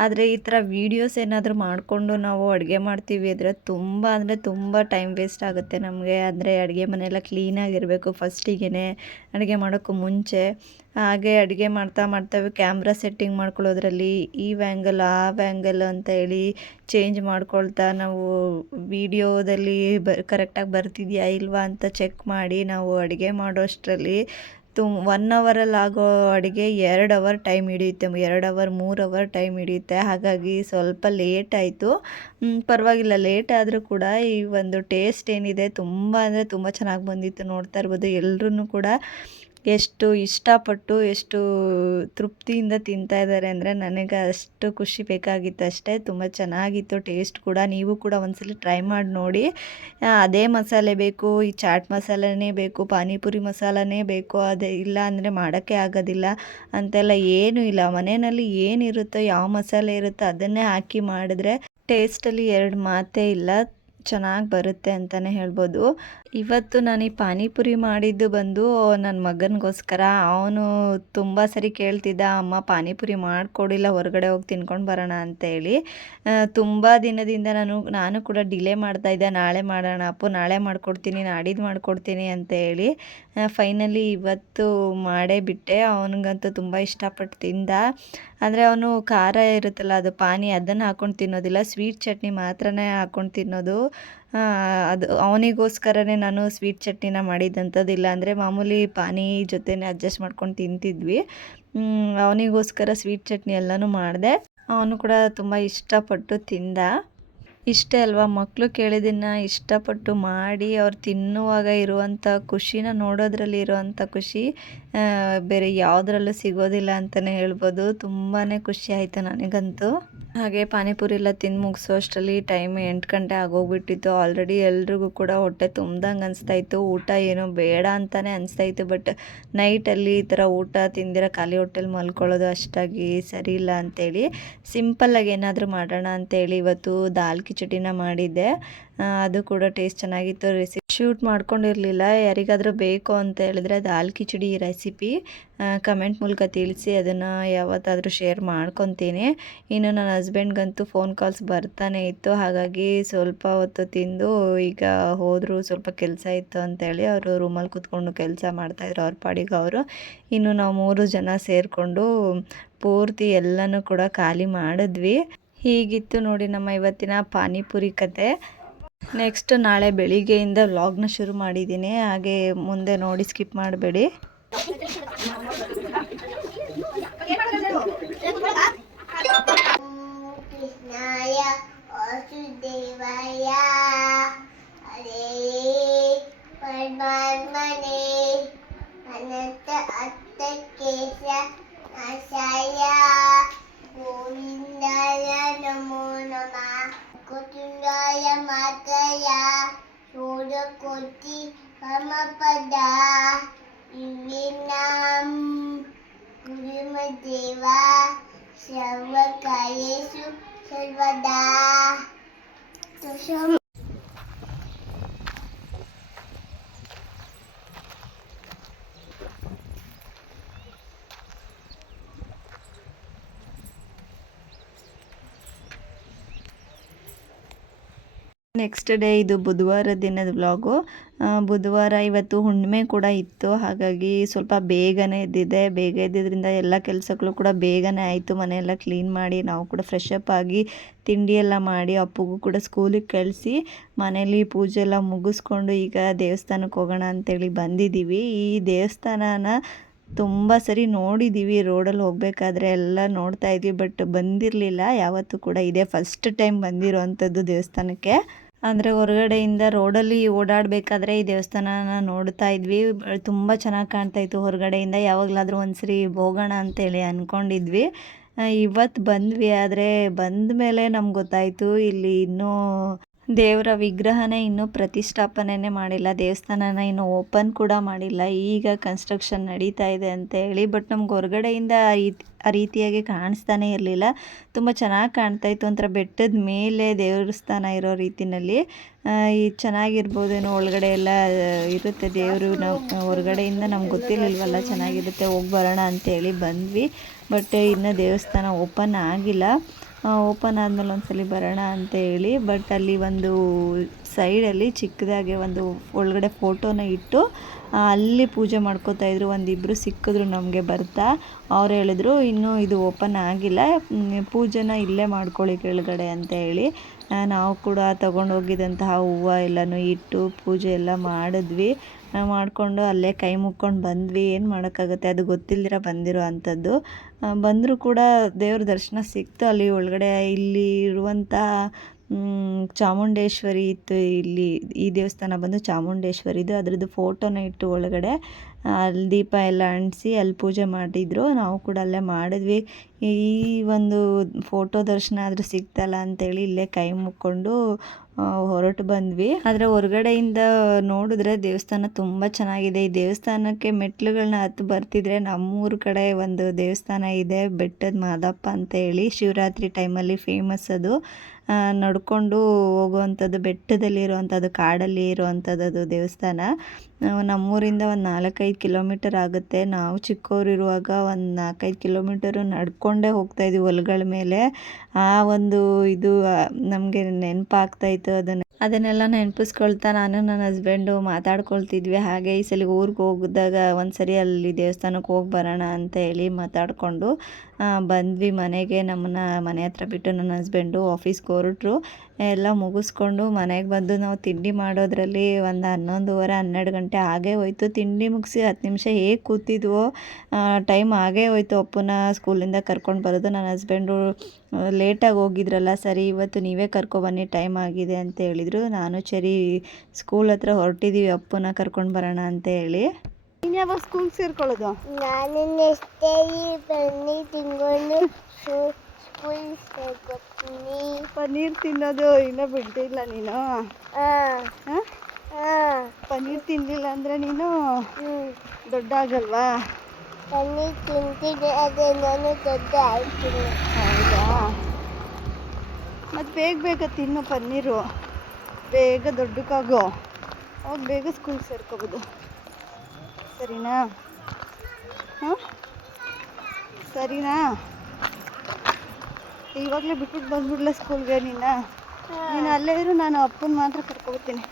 ಆದರೆ ಈ ಥರ ವೀಡಿಯೋಸ್ ಏನಾದರೂ ಮಾಡಿಕೊಂಡು ನಾವು ಅಡುಗೆ ಮಾಡ್ತೀವಿ ಅಂದರೆ ತುಂಬ ಟೈಮ್ ವೇಸ್ಟ್ ಆಗುತ್ತೆ ನಮಗೆ. ಅಂದರೆ ಅಡುಗೆ ಮನೆಯೆಲ್ಲ ಕ್ಲೀನಾಗಿರಬೇಕು ಫಸ್ಟಿಗೆ, ಅಡುಗೆ ಮಾಡೋಕ್ಕೂ ಮುಂಚೆ. ಹಾಗೆ ಅಡುಗೆ ಮಾಡ್ತಾ ಕ್ಯಾಮ್ರಾ ಸೆಟ್ಟಿಂಗ್ ಮಾಡ್ಕೊಳ್ಳೋದ್ರಲ್ಲಿ ಈ ವ್ಯಾಂಗಲ್ ಆ ವ್ಯಾಂಗಲ್ ಅಂತ ಹೇಳಿ ಚೇಂಜ್ ಮಾಡ್ಕೊಳ್ತಾ ನಾವು ವೀಡಿಯೋದಲ್ಲಿ ಕರೆಕ್ಟಾಗಿ ಬರ್ತಿದೆಯಾ ಇಲ್ವಾ ಅಂತ ಚೆಕ್ ಮಾಡಿ ನಾವು ಅಡುಗೆ ಮಾಡೋ ಅಷ್ಟರಲ್ಲಿ 1 ಅವರಲ್ಲಿ ಆಗೋ ಅಡುಗೆ 2 ಅವರ್ ಟೈಮ್ ಹಿಡಿಯುತ್ತೆ, 2 ಅವರ್ 3 ಅವರ್ ಟೈಮ್ ಹಿಡಿಯುತ್ತೆ. ಹಾಗಾಗಿ ಸ್ವಲ್ಪ ಲೇಟ್ ಆಯಿತು. ಪರವಾಗಿಲ್ಲ, ಲೇಟ್ ಆದರೂ ಕೂಡ ಈ ಒಂದು ಟೇಸ್ಟ್ ಏನಿದೆ ತುಂಬ ಅಂದರೆ ತುಂಬ ಚೆನ್ನಾಗಿ ಬಂದಿತ್ತು. ನೋಡ್ತಾ ಇರ್ಬೋದು ಎಲ್ಲರೂ ಕೂಡ ಎಷ್ಟು ಇಷ್ಟಪಟ್ಟು ಎಷ್ಟು ತೃಪ್ತಿಯಿಂದ ತಿಂತಾ ಇದ್ದಾರೆ ಅಂದರೆ ನನಗೆ ಅಷ್ಟು ಖುಷಿ ಬೇಕಾಗಿತ್ತು ಅಷ್ಟೇ. ತುಂಬ ಚೆನ್ನಾಗಿತ್ತು ಟೇಸ್ಟ್ ಕೂಡ. ನೀವು ಕೂಡ ಒಂದ್ಸಲ ಟ್ರೈ ಮಾಡಿ ನೋಡಿ. ಅದೇ ಮಸಾಲೆ ಬೇಕು, ಈ ಚಾಟ್ ಮಸಾಲನೇ ಬೇಕು, ಪಾನಿಪುರಿ ಮಸಾಲನೇ ಬೇಕು, ಅದೇ ಇಲ್ಲ ಅಂದರೆ ಮಾಡೋಕ್ಕೆ ಆಗೋದಿಲ್ಲ ಅಂತೆಲ್ಲ ಏನೂ ಇಲ್ಲ. ಮನೆಯಲ್ಲಿ ಏನಿರುತ್ತೋ, ಯಾವ ಮಸಾಲೆ ಇರುತ್ತೋ ಅದನ್ನೇ ಹಾಕಿ ಮಾಡಿದ್ರೆ ಟೇಸ್ಟಲ್ಲಿ ಎರಡು ಮಾತೇ ಇಲ್ಲ, ಚೆನ್ನಾಗಿ ಬರುತ್ತೆ ಅಂತಲೇ ಹೇಳ್ಬೋದು. ಇವತ್ತು ನಾನು ಈ ಪಾನಿಪುರಿ ಮಾಡಿದ್ದು ಬಂದು ನನ್ನ ಮಗನಿಗೋಸ್ಕರ. ಅವನು ತುಂಬ ಸರಿ ಕೇಳ್ತಿದ್ದ, ಅಮ್ಮ ಪಾನಿಪುರಿ ಮಾಡಿಕೊಡಿಲ್ಲ, ಹೊರಗಡೆ ಹೋಗಿ ತಿನ್ಕೊಂಡು ಬರೋಣ ಅಂತೇಳಿ. ತುಂಬ ದಿನದಿಂದ ನಾನು ಕೂಡ ಡಿಲೇ ಮಾಡ್ತಾಯಿದ್ದೆ, ನಾಳೆ ಮಾಡೋಣ ಅಪ್ಪು, ನಾಳೆ ಮಾಡಿಕೊಡ್ತೀನಿ, ನಾಡಿದ್ದು ಮಾಡಿಕೊಡ್ತೀನಿ ಅಂತೇಳಿ. ಫೈನಲಿ ಇವತ್ತು ಮಾಡೇ ಬಿಟ್ಟೆ. ಅವನಿಗಂತೂ ತುಂಬ ಇಷ್ಟಪಟ್ಟು ತಿಂದ. ಅಂದರೆ ಅವನು ಖಾರ ಇರುತ್ತಲ್ಲ, ಅದು ಪಾನಿ, ಅದನ್ನು ಹಾಕ್ಕೊಂಡು ತಿನ್ನೋದಿಲ್ಲ, ಸ್ವೀಟ್ ಚಟ್ನಿ ಮಾತ್ರನೇ ಹಾಕ್ಕೊಂಡು ತಿನ್ನೋದು. ಅದು ಅವನಿಗೋಸ್ಕರನೇ ನಾನು ಸ್ವೀಟ್ ಚಟ್ನಿನ ಮಾಡಿದ್ದಂಥದ್ದು. ಇಲ್ಲ ಅಂದರೆ ಮಾಮೂಲಿ ಪಾನಿ ಜೊತೆನೇ ಅಡ್ಜಸ್ಟ್ ಮಾಡ್ಕೊಂಡು ತಿಂತಿದ್ವಿ. ಅವನಿಗೋಸ್ಕರ ಸ್ವೀಟ್ ಚಟ್ನಿ ಎಲ್ಲನೂ ಮಾಡಿದೆ. ಅವನು ಕೂಡ ತುಂಬ ಇಷ್ಟಪಟ್ಟು ತಿಂದ. ಇಷ್ಟೇ ಅಲ್ವಾ, ಮಕ್ಕಳು ಕೇಳಿದ್ದನ್ನು ಇಷ್ಟಪಟ್ಟು ಮಾಡಿ ಅವ್ರು ತಿನ್ನುವಾಗ ಇರುವಂಥ ಖುಷಿನ ನೋಡೋದ್ರಲ್ಲಿ ಇರುವಂಥ ಖುಷಿ ಬೇರೆ ಯಾವುದ್ರಲ್ಲೂ ಸಿಗೋದಿಲ್ಲ ಅಂತಲೇ ಹೇಳ್ಬೋದು. ತುಂಬಾ ಖುಷಿ ಆಯಿತು ನನಗಂತೂ. ಹಾಗೆ ಪಾನಿಪುರಿ ಎಲ್ಲ ತಿಂದು ಮುಗಿಸೋ ಅಷ್ಟರಲ್ಲಿ ಟೈಮ್ 8 ಗಂಟೆ ಆಗೋಗ್ಬಿಟ್ಟಿತ್ತು. ಆಲ್ರೆಡಿ ಎಲ್ರಿಗೂ ಕೂಡ ಹೊಟ್ಟೆ ತುಂಬ್ದಂಗೆ ಅನಿಸ್ತಾಯಿತ್ತು. ಊಟ ಏನೋ ಬೇಡ ಅಂತಲೇ ಅನಿಸ್ತಾಯಿತ್ತು. ಬಟ್ ನೈಟಲ್ಲಿ ಈ ಥರ ಊಟ ತಿಂದಿರೋ ಖಾಲಿ ಹೊಟ್ಟೆಲಿ ಮಲ್ಕೊಳ್ಳೋದು ಅಷ್ಟಾಗಿ ಸರಿ ಇಲ್ಲ ಅಂತೇಳಿ ಸಿಂಪಲ್ಲಾಗಿ ಏನಾದರೂ ಮಾಡೋಣ ಅಂತೇಳಿ ಇವತ್ತು ದಾಲ್ ಕಿಚಡಿನ ಮಾಡಿದ್ದೆ. ಅದು ಕೂಡ ಟೇಸ್ಟ್ ಚೆನ್ನಾಗಿತ್ತು. ರೆಸಿಪಿ ಶೂಟ್ ಮಾಡ್ಕೊಂಡಿರಲಿಲ್ಲ. ಯಾರಿಗಾದರೂ ಬೇಕು ಅಂತ ಹೇಳಿದ್ರೆ ದಾಲ್ ಕಿಚಡಿ ರೆಸಿಪಿ ಕಮೆಂಟ್ ಮೂಲಕ ತಿಳಿಸಿ, ಅದನ್ನು ಯಾವತ್ತಾದರೂ ಶೇರ್ ಮಾಡ್ಕೊತೀನಿ. ಇನ್ನು ನನ್ನ ಹಸ್ಬೆಂಡ್ಗಂತೂ ಫೋನ್ ಕಾಲ್ಸ್ ಬರ್ತಾನೆ ಇತ್ತು. ಹಾಗಾಗಿ ಸ್ವಲ್ಪ ಹೊತ್ತು ತಿಂದು ಈಗ ಹೋದರು. ಸ್ವಲ್ಪ ಕೆಲಸ ಇತ್ತು ಅಂತೇಳಿ ಅವರು ರೂಮಲ್ಲಿ ಕೂತ್ಕೊಂಡು ಕೆಲಸ ಮಾಡ್ತಾಯಿದ್ರು ಅವ್ರ ಪಾಡಿಗೆ ಅವರು. ಇನ್ನು ನಾವು 3 ಜನ ಸೇರಿಕೊಂಡು ಪೂರ್ತಿ ಎಲ್ಲನೂ ಕೂಡ ಖಾಲಿ ಮಾಡಿದ್ವಿ. ಹೀಗಿತ್ತು ನೋಡಿ ನಮ್ಮ ಇವತ್ತಿನ ಪಾನಿಪುರಿ ಕತೆ. ನೆಕ್ಸ್ಟ್ ನಾಳೆ ಬೆಳಿಗ್ಗೆಯಿಂದ ವ್ಲಾಗ್ನ ಶುರು ಮಾಡಿದ್ದೀನಿ, ಹಾಗೆ ಮುಂದೆ ನೋಡಿ ಸ್ಕಿಪ್ ಮಾಡಬೇಡಿ. ಕೃಷ್ಣಾಯ ವಾಸುದೇವಾಯ ಹರೇ ಪರಮಾತ್ಮನೇ ಅನಂತ ಅರ್ಥಕೇಶ ನಾಶಾಯ ಗೋವಿಂದಾಯ ನಮೋ ನಮಃ. ಕುತುಂಗಾಯ ಮಾತಯ ಶೋಧಕೋಟಿ ಪರಮಪದ ವಿನಾಂ ಗುರುಮದೇವ ಸರ್ವಕಾರ್ಯೇಷು ಸರ್ವದಾ. ನೆಕ್ಸ್ಟ್ ಡೇ ಇದು ಬುಧವಾರ ದಿನದ ವ್ಲಾಗು. ಬುಧವಾರ ಇವತ್ತು ಹುಣ್ಣಿಮೆ ಕೂಡ ಇತ್ತು. ಹಾಗಾಗಿ ಸ್ವಲ್ಪ ಬೇಗನೆ ಎದ್ದಿದ್ದೆ. ಬೇಗ ಎದ್ದಿದ್ದರಿಂದ ಎಲ್ಲ ಕೆಲಸಗಳು ಕೂಡ ಬೇಗನೆ ಆಯಿತು. ಮನೆಯೆಲ್ಲ ಕ್ಲೀನ್ ಮಾಡಿ ನಾವು ಕೂಡ ಫ್ರೆಶ್ ಅಪ್ ಆಗಿ ತಿಂಡಿ ಎಲ್ಲ ಮಾಡಿ ಅಪ್ಪುಗೂ ಕೂಡ ಸ್ಕೂಲಿಗೆ ಕಳಿಸಿ ಮನೇಲಿ ಪೂಜೆ ಎಲ್ಲ ಮುಗಿಸ್ಕೊಂಡು ಈಗ ದೇವಸ್ಥಾನಕ್ಕೆ ಹೋಗೋಣ ಅಂತೇಳಿ ಬಂದಿದ್ದೀವಿ. ಈ ದೇವಸ್ಥಾನನ ತುಂಬ ಸರಿ ನೋಡಿದ್ದೀವಿ, ರೋಡಲ್ಲಿ ಹೋಗಬೇಕಾದ್ರೆ ಎಲ್ಲ ನೋಡ್ತಾ ಇದ್ವಿ, ಬಟ್ ಬಂದಿರಲಿಲ್ಲ ಯಾವತ್ತೂ ಕೂಡ. ಇದೇ ಫಸ್ಟ್ ಟೈಮ್ ಬಂದಿರೋ ಅಂಥದ್ದು ದೇವಸ್ಥಾನಕ್ಕೆ. ಅಂದರೆ ಹೊರಗಡೆಯಿಂದ ರೋಡಲ್ಲಿ ಓಡಾಡಬೇಕಾದ್ರೆ ಈ ದೇವಸ್ಥಾನನ ನೋಡ್ತಾ ಇದ್ವಿ. ತುಂಬ ಚೆನ್ನಾಗಿ ಕಾಣ್ತಾಯಿತ್ತು ಹೊರಗಡೆಯಿಂದ. ಯಾವಾಗಲಾದರೂ ಒಂದ್ಸರಿ ಹೋಗೋಣ ಅಂತೇಳಿ ಅಂದ್ಕೊಂಡಿದ್ವಿ. ಇವತ್ತು ಬಂದ್ವಿ. ಆದರೆ ಬಂದ ಮೇಲೆ ನಮ್ಗೆ ಗೊತ್ತಾಯಿತು ಇಲ್ಲಿ ಇನ್ನೂ ದೇವರ ವಿಗ್ರಹನೇ ಇನ್ನೂ ಪ್ರತಿಷ್ಠಾಪನೆನೇ ಮಾಡಿಲ್ಲ, ದೇವಸ್ಥಾನನ ಇನ್ನೂ ಓಪನ್ ಕೂಡ ಮಾಡಿಲ್ಲ. ಈಗ ಕನ್ಸ್ಟ್ರಕ್ಷನ್ ನಡೀತಾ ಇದೆ ಅಂತೇಳಿ. ಬಟ್ ನಮ್ಗೆ ಹೊರಗಡೆಯಿಂದ ಆ ರೀತಿಯಾಗಿ ಕಾಣಿಸ್ತಾನೆ ಇರಲಿಲ್ಲ. ತುಂಬ ಚೆನ್ನಾಗಿ ಕಾಣ್ತಾಯಿತ್ತು. ಒಂಥರ ಬೆಟ್ಟದ ಮೇಲೆ ದೇವಸ್ಥಾನ ಇರೋ ರೀತಿಯಲ್ಲಿ ಈ ಚೆನ್ನಾಗಿರ್ಬೋದೇನೋ. ಒಳಗಡೆ ಎಲ್ಲ ಇರುತ್ತೆ ದೇವರು. ನಾವು ಹೊರಗಡೆಯಿಂದ ನಮ್ಗೆ ಗೊತ್ತಿರಲಿಲ್ವಲ್ಲ, ಚೆನ್ನಾಗಿರುತ್ತೆ, ಹೋಗಿ ಬರೋಣ ಅಂತೇಳಿ ಬಂದ್ವಿ. ಬಟ್ ಇನ್ನೂ ದೇವಸ್ಥಾನ ಓಪನ್ ಆಗಿಲ್ಲ. ಓಪನ್ ಆದಮೇಲೆ ಒಂದ್ಸಲ ಬರೋಣ ಅಂತೇಳಿ. ಬಟ್ ಅಲ್ಲಿ ಒಂದು ಸೈಡಲ್ಲಿ ಚಿಕ್ಕದಾಗೆ ಒಂದು ಒಳಗಡೆ ಫೋಟೋನ ಇಟ್ಟು ಅಲ್ಲಿ ಪೂಜೆ ಮಾಡ್ಕೋತಾಯಿದ್ರು. ಒಂದಿಬ್ಬರು ಸಿಕ್ಕಿದ್ರು ನಮಗೆ ಬರ್ತಾ. ಅವ್ರು ಹೇಳಿದ್ರು ಇನ್ನೂ ಇದು ಓಪನ್ ಆಗಿಲ್ಲ, ಪೂಜೆನ ಇಲ್ಲೇ ಮಾಡ್ಕೊಳ್ಳಿ ಕೆಳಗಡೆ ಅಂತ ಹೇಳಿ. ನಾವು ಕೂಡ ತಗೊಂಡೋಗಿದ್ದಂತಹ ಹೂವು ಎಲ್ಲನೂ ಇಟ್ಟು ಪೂಜೆ ಎಲ್ಲ ಮಾಡಿದ್ವಿ. ಮಾಡಿಕೊಂಡು ಅಲ್ಲೇ ಕೈ ಮುಕ್ಕೊಂಡು ಬಂದ್ವಿ. ಏನು ಮಾಡೋಕ್ಕಾಗುತ್ತೆ, ಅದು ಗೊತ್ತಿಲ್ದಿರ ಬಂದಿರೋ ಅಂಥದ್ದು. ಬಂದರೂ ಕೂಡ ದೇವ್ರ ದರ್ಶನ ಸಿಕ್ತು ಅಲ್ಲಿ ಒಳಗಡೆ. ಇಲ್ಲಿ ಇರುವಂಥ ಚಾಮುಂಡೇಶ್ವರಿ ಇತ್ತು. ಇಲ್ಲಿ ಈ ದೇವಸ್ಥಾನ ಬಂದು ಚಾಮುಂಡೇಶ್ವರಿದು, ಅದ್ರದ್ದು ಫೋಟೋನ ಇಟ್ಟು ಒಳಗಡೆ ಅಲ್ಲಿ ದೀಪ ಎಲ್ಲ ಅಂಟಿಸಿ ಅಲ್ಲಿ ಪೂಜೆ ಮಾಡಿದರು. ನಾವು ಕೂಡ ಅಲ್ಲೇ ಮಾಡಿದ್ವಿ. ಈ ಒಂದು ಫೋಟೋ ದರ್ಶನ ಆದರೂ ಸಿಗ್ತಲ್ಲ ಅಂತೇಳಿ ಇಲ್ಲೇ ಕೈ ಮುಕ್ಕೊಂಡು ಹೊರಟು ಬಂದ್ವಿ. ಆದರೆ ಹೊರಗಡೆಯಿಂದ ನೋಡಿದ್ರೆ ದೇವಸ್ಥಾನ ತುಂಬ ಚೆನ್ನಾಗಿದೆ. ಈ ದೇವಸ್ಥಾನಕ್ಕೆ ಮೆಟ್ಲುಗಳನ್ನ ಹತ್ತು ಬರ್ತಿದ್ರೆ ನಮ್ಮೂರ ಕಡೆ ಒಂದು ದೇವಸ್ಥಾನ ಇದೆ, ಬೆಟ್ಟದ ಮಾದಪ್ಪ ಅಂತ ಹೇಳಿ. ಶಿವರಾತ್ರಿ ಟೈಮಲ್ಲಿ ಫೇಮಸ್ ಅದು. ನಡ್ಕೊಂಡು ಹೋಗುವಂಥದ್ದು, ಬೆಟ್ಟದಲ್ಲಿ ಇರುವಂಥದ್ದು, ಕಾಡಲ್ಲಿ ಇರುವಂಥದ್ದು ದೇವಸ್ಥಾನ. ನಮ್ಮೂರಿಂದ ಒಂದು 4-5 ಕಿಲೋಮೀಟರ್ ಆಗುತ್ತೆ. ನಾವು ಚಿಕ್ಕವರಿರುವಾಗ ಒಂದು 4-5 ಕಿಲೋಮೀಟರು ನಡ್ಕೊಂಡೇ ಹೋಗ್ತಾಯಿದ್ವಿ ಹೊಲಗಳ ಮೇಲೆ. ಆ ಒಂದು ಇದು ನಮಗೆ ನೆನಪಾಗ್ತಾಯಿತ್ತು. ಅದನ್ನೆಲ್ಲ ನೆನಪಿಸ್ಕೊಳ್ತಾ ನಾನು ನನ್ನ ಹಸ್ಬೆಂಡು ಮಾತಾಡ್ಕೊಳ್ತಿದ್ವಿ. ಹಾಗೆ ಈ ಸಲ ಊರಿಗೆ ಹೋಗಿದಾಗ ಒಂದು ಸರಿ ಅಲ್ಲಿ ದೇವಸ್ಥಾನಕ್ಕೆ ಹೋಗಿ ಬರೋಣ ಅಂತ ಹೇಳಿ ಮಾತಾಡಿಕೊಂಡು ಬಂದ್ವಿ ಮನೆಗೆ. ನಮ್ಮನ್ನ ಮನೆ ಹತ್ರ ಬಿಟ್ಟು ನನ್ನ ಹಸ್ಬೆಂಡು ಆಫೀಸ್ಗೆ ಹೊರಟ್ರು. ಎಲ್ಲ ಮುಗಿಸ್ಕೊಂಡು ಮನೆಗೆ ಬಂದು ನಾವು ತಿಂಡಿ ಮಾಡೋದ್ರಲ್ಲಿ ಒಂದು 11:30-12 ಗಂಟೆ ಆಗೇ ಹೋಯ್ತು. ತಿಂಡಿ ಮುಗಿಸಿ 10 ನಿಮಿಷ ಹೇಗೆ ಕೂತಿದ್ವೋ ಟೈಮ್ ಆಗೇ ಹೋಯ್ತು. ಅಪ್ಪನ ಸ್ಕೂಲಿಂದ ಕರ್ಕೊಂಡು ಬರೋದು. ನನ್ನ ಹಸ್ಬೆಂಡು ಲೇಟಾಗಿ ಹೋಗಿದ್ರಲ್ಲ, ಸರಿ ಇವತ್ತು ನೀವೇ ಕರ್ಕೊಬನ್ನಿ ಟೈಮ್ ಆಗಿದೆ ಅಂತ ಹೇಳಿದರು. ನಾನು ಸರಿ ಸ್ಕೂಲ್ ಹತ್ರ ಹೊರಟಿದ್ದೀವಿ ಅಪ್ಪನ ಕರ್ಕೊಂಡು ಬರೋಣ ಅಂತ ಹೇಳಿ. ನೀನು ಯಾವಾಗ ಸ್ಕೂಲ್ ಸೇರ್ಕೊಳ್ಳೋದು? ನಾನು ನೆಕ್ಸ್ಟ್ ಬನ್ನಿ ತಿಂಗಳು ಸ್ಕೂಲ್ ಸೇರ್ಕೊತೀನಿ. ಪನ್ನೀರ್ ತಿನ್ನೋದು ಇನ್ನೂ ಬಿಟ್ಟಿಲ್ಲ ನೀನು. ಪನ್ನೀರ್ ತಿನ್ನಲಿಲ್ಲ ಅಂದರೆ ನೀನು ದೊಡ್ಡ ಆಗಲ್ವಾ? ಪನ್ನೀರ್ ತಿಂತೀನಿ, ಅದೇ ನಾನು ದೊಡ್ಡ ಆಯ್ತೀನಿ. ಹೌದಾ? ಮತ್ತು ಬೇಗ ಬೇಗ ತಿನ್ನು ಪನ್ನೀರು, ಬೇಗ ದೊಡ್ಡಕ್ಕಾಗೋ, ಅವಾಗ ಬೇಗ ಸ್ಕೂಲ್ ಸೇರ್ಕೋಬೋದು. ಸರಿನಾ? ಹಾಂ ಸರಿನಾ? ಇವಾಗಲೇ ಬಿಟ್ಬಿಟ್ಟು ಬಂದ್ಬಿಡ್ಲ ಸ್ಕೂಲ್ಗೆ? ನೀನು ಅಲ್ಲೇ ಇರು, ನಾನು ಅಪ್ಪನ ಮಾತ್ರ ಕರ್ಕೊಬರ್ತೀನಿ.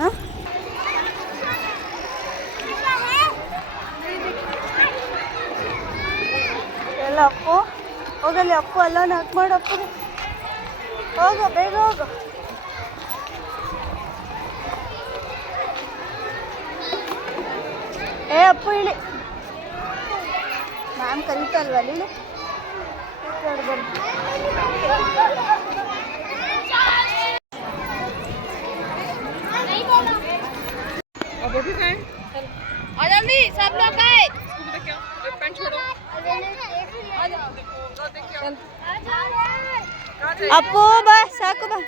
ಹಾಂ ಎಲ್ಲ ಅಪ್ಪು ಹೋಗಲ್ಲಿ. ಅಪ್ಪು ಅಲ್ಲ ನಾಲ್ಕು ಮಾಡು ಅಪ್ಪಗೆ. ಹೋಗೋ ಬೇಗ ಹೋಗು. ಏ ಅಪ್ಪು ಇಳಿ, ಮ್ಯಾಮ್ ಕರೀತಲ್ವ ಅಲ್ಲಿ ಇಳಿ. ಅಪ್ಪು ಬಾ, ಸಾಕು ಬಾ.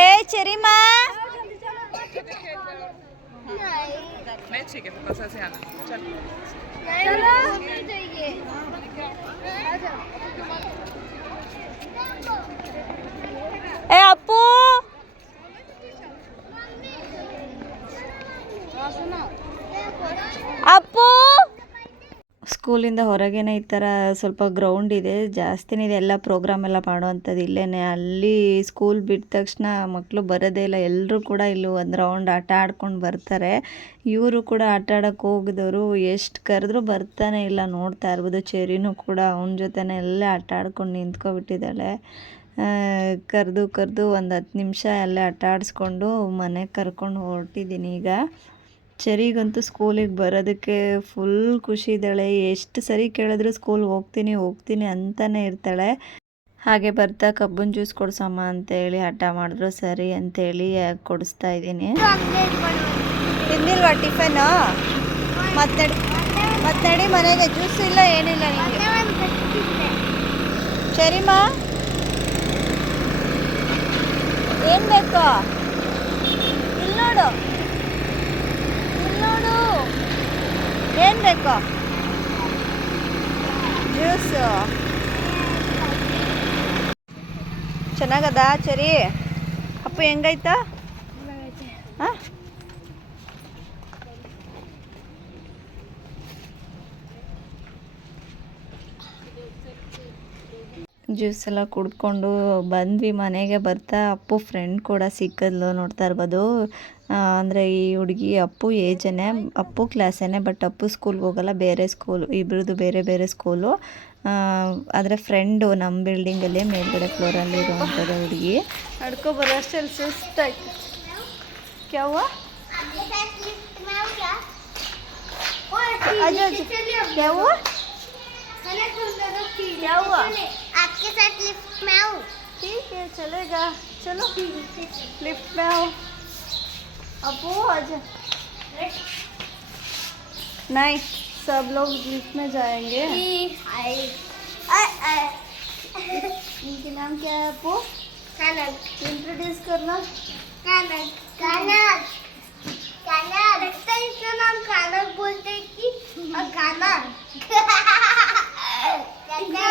ಏ ಚೆರಿಮಾ, ಏ ಅಪ್ಪು ಅಪ್ಪು. ಸ್ಕೂಲಿಂದ ಹೊರಗೇನೆ ಈ ಥರ ಸ್ವಲ್ಪ ಗ್ರೌಂಡ್ ಇದೆ, ಜಾಸ್ತಿನೇ ಇದೆ. ಎಲ್ಲ ಪ್ರೋಗ್ರಾಮ್ ಎಲ್ಲ ಮಾಡುವಂಥದ್ದು ಇಲ್ಲೇ. ಅಲ್ಲಿ ಸ್ಕೂಲ್ ಬಿಟ್ಟ ತಕ್ಷಣ ಮಕ್ಕಳು ಬರೋದೇ ಇಲ್ಲ. ಎಲ್ಲರೂ ಕೂಡ ಇಲ್ಲಿ ಒಂದು ರೌಂಡ್ ಆಟ ಆಡ್ಕೊಂಡು ಬರ್ತಾರೆ. ಇವರು ಕೂಡ ಆಟ ಆಡೋಕ್ಕೆ ಹೋಗಿದವರು ಎಷ್ಟು ಕರೆದ್ರೂ ಬರ್ತಾನೆ ಇಲ್ಲ. ನೋಡ್ತಾ ಇರ್ಬೋದು, ಚೆರಿನೂ ಕೂಡ ಅವನ ಜೊತೆನೇ ಎಲ್ಲ ಆಟ ಆಡ್ಕೊಂಡು ನಿಂತ್ಕೊಬಿಟ್ಟಿದ್ದಾಳೆ. ಕರೆದು ಒಂದು 10 ನಿಮಿಷ ಅಲ್ಲೇ ಆಟ ಆಡಿಸ್ಕೊಂಡು ಮನೆಗೆ ಕರ್ಕೊಂಡು ಹೊರಟಿದ್ದೀನಿ ಈಗ. ಚೆರಿಗಂತೂ ಸ್ಕೂಲಿಗೆ ಬರೋದಕ್ಕೆ ಫುಲ್ ಖುಷಿ ಇದ್ದಾಳೆ. ಎಷ್ಟು ಸರಿ ಕೇಳಿದ್ರು ಸ್ಕೂಲ್ ಹೋಗ್ತೀನಿ ಅಂತಲೇ ಇರ್ತಾಳೆ. ಹಾಗೆ ಬರ್ತಾ ಕಬ್ಬನ್ ಜ್ಯೂಸ್ ಕೊಡ್ಸಮ್ಮ ಅಂತೇಳಿ ಹಠ ಮಾಡಿದ್ರು. ಸರಿ ಅಂತೇಳಿ ಕೊಡಿಸ್ತಾ ಇದ್ದೀನಿ. ತಿಂದಿಲ್ವಾ ಟಿಫನ್ನು? ಮತ್ತೆ ಮನೆಗೆ ಜ್ಯೂಸ್ ಇಲ್ಲ ಏನಿಲ್ಲ ನಿಮಗೆ. ಸರಿಮಾ, ಏನು ಬೇಕು? ಇಲ್ಲಿ ನೋಡು, ಏನು ಬೇಕು? ಜ್ಯೂಸು ಚೆನ್ನಾಗದ ಸರಿ? ಅಪ್ಪು ಹೆಂಗಾಯ್ತಾ? ಹಾಂ ಜ್ಯೂಸ್ ಎಲ್ಲ ಕುಡ್ಕೊಂಡು ಬಂದ್ವಿ ಮನೆಗೆ. ಬರ್ತಾ ಅಪ್ಪು ಫ್ರೆಂಡ್ ಕೂಡ ಸಿಕ್ಕಿದ್ಲು, ನೋಡ್ತಾ ಇರ್ಬೋದು. ಅಂದರೆ ಈ ಹುಡುಗಿ ಅಪ್ಪು ಏಜನೇ, ಅಪ್ಪು ಕ್ಲಾಸೇನೆ, ಬಟ್ ಅಪ್ಪು ಸ್ಕೂಲ್ಗೆ ಹೋಗಲ್ಲ, ಬೇರೆ ಸ್ಕೂಲು, ಇಬ್ಬರದು ಬೇರೆ ಬೇರೆ ಸ್ಕೂಲು. ಆದರೆ ಫ್ರೆಂಡು ನಮ್ಮ ಬಿಲ್ಡಿಂಗಲ್ಲೇ ಮೇಲ್ಗಡೆ ಫ್ಲೋರಲ್ಲಿ ಇರುವಂಥದ್ದು ಹುಡುಗಿ. ನಡ್ಕೊ ಬರೋ ಅಷ್ಟಲ್ಲಿ ಸುಸ್ತಾಯ್ತು. ಕ್ಯಾವ आजा क्या हुआ क्या हुआ आपके साथ लिफ्ट में आऊं? ठीक है चलेगा चलो लिफ्ट में आओ अपू आजा नहीं सब लोग लिफ्ट में जाएंगे इनके नाम क्या है अपू कनक इंट्रोड्यूस करना कनक कनक कनक लगता है इसका नाम कनक बोलते हैं कि गाना इसका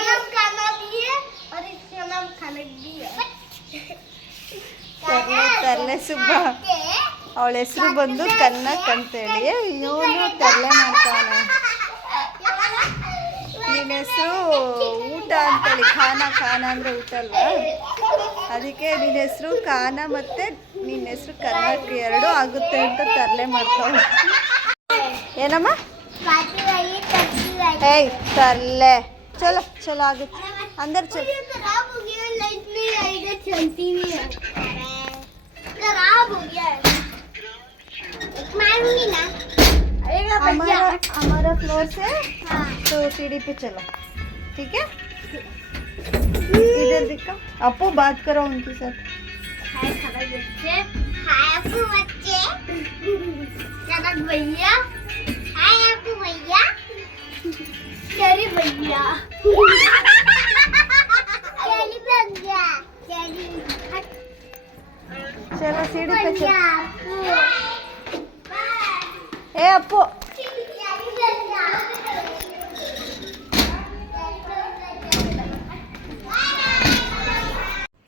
नाम गाना भी है और इसका नाम कनक भी है ತರ್ಲೆ ಸುಬ್ಬ ಅವಳ ಹೆಸರು ಬಂದು ಕನ್ನಕ್ ಅಂತೇಳಿ ಇವನು ತರ್ಲೆ ಮಾಡ್ತಾವನೆ. ನಿನ್ನ ಹೆಸರು ಊಟ ಅಂತೇಳಿ ಖಾನ ಖಾನ ಅಂದರೆ ಊಟ ಅಲ್ವಾ, ಅದಕ್ಕೆ ನಿನ್ನ ಹೆಸರು ಖಾನ ಮತ್ತು ನಿನ್ನ ಹೆಸರು ಕನ್ನಕ್ ಎರಡೂ ಆಗುತ್ತೆ ಅಂತ ತರ್ಲೆ ಮಾಡ್ತಾವೆ. ಏನಮ್ಮ ಏಯ್ ತರ್ಲೆ ಚಲೋ ಚಲೋ ಆಗುತ್ತೆ अंदर चल खराब हो गया लाइट नहीं आएगा चलती नहीं है खराब हो गया है मारूंगी ना आएगा भैया हमारा फ्लोर से हाँ तो सीढ़ी पे चलो ठीक है. इधर दिखा अपू बात करो उनके साथ. हाय खबर बच्चे हाय आपको बच्चे कनक भैया हाय आपको भैया चली भैया चली भैया चली चलो सीढ़ी पे भैया चलो. ए अपू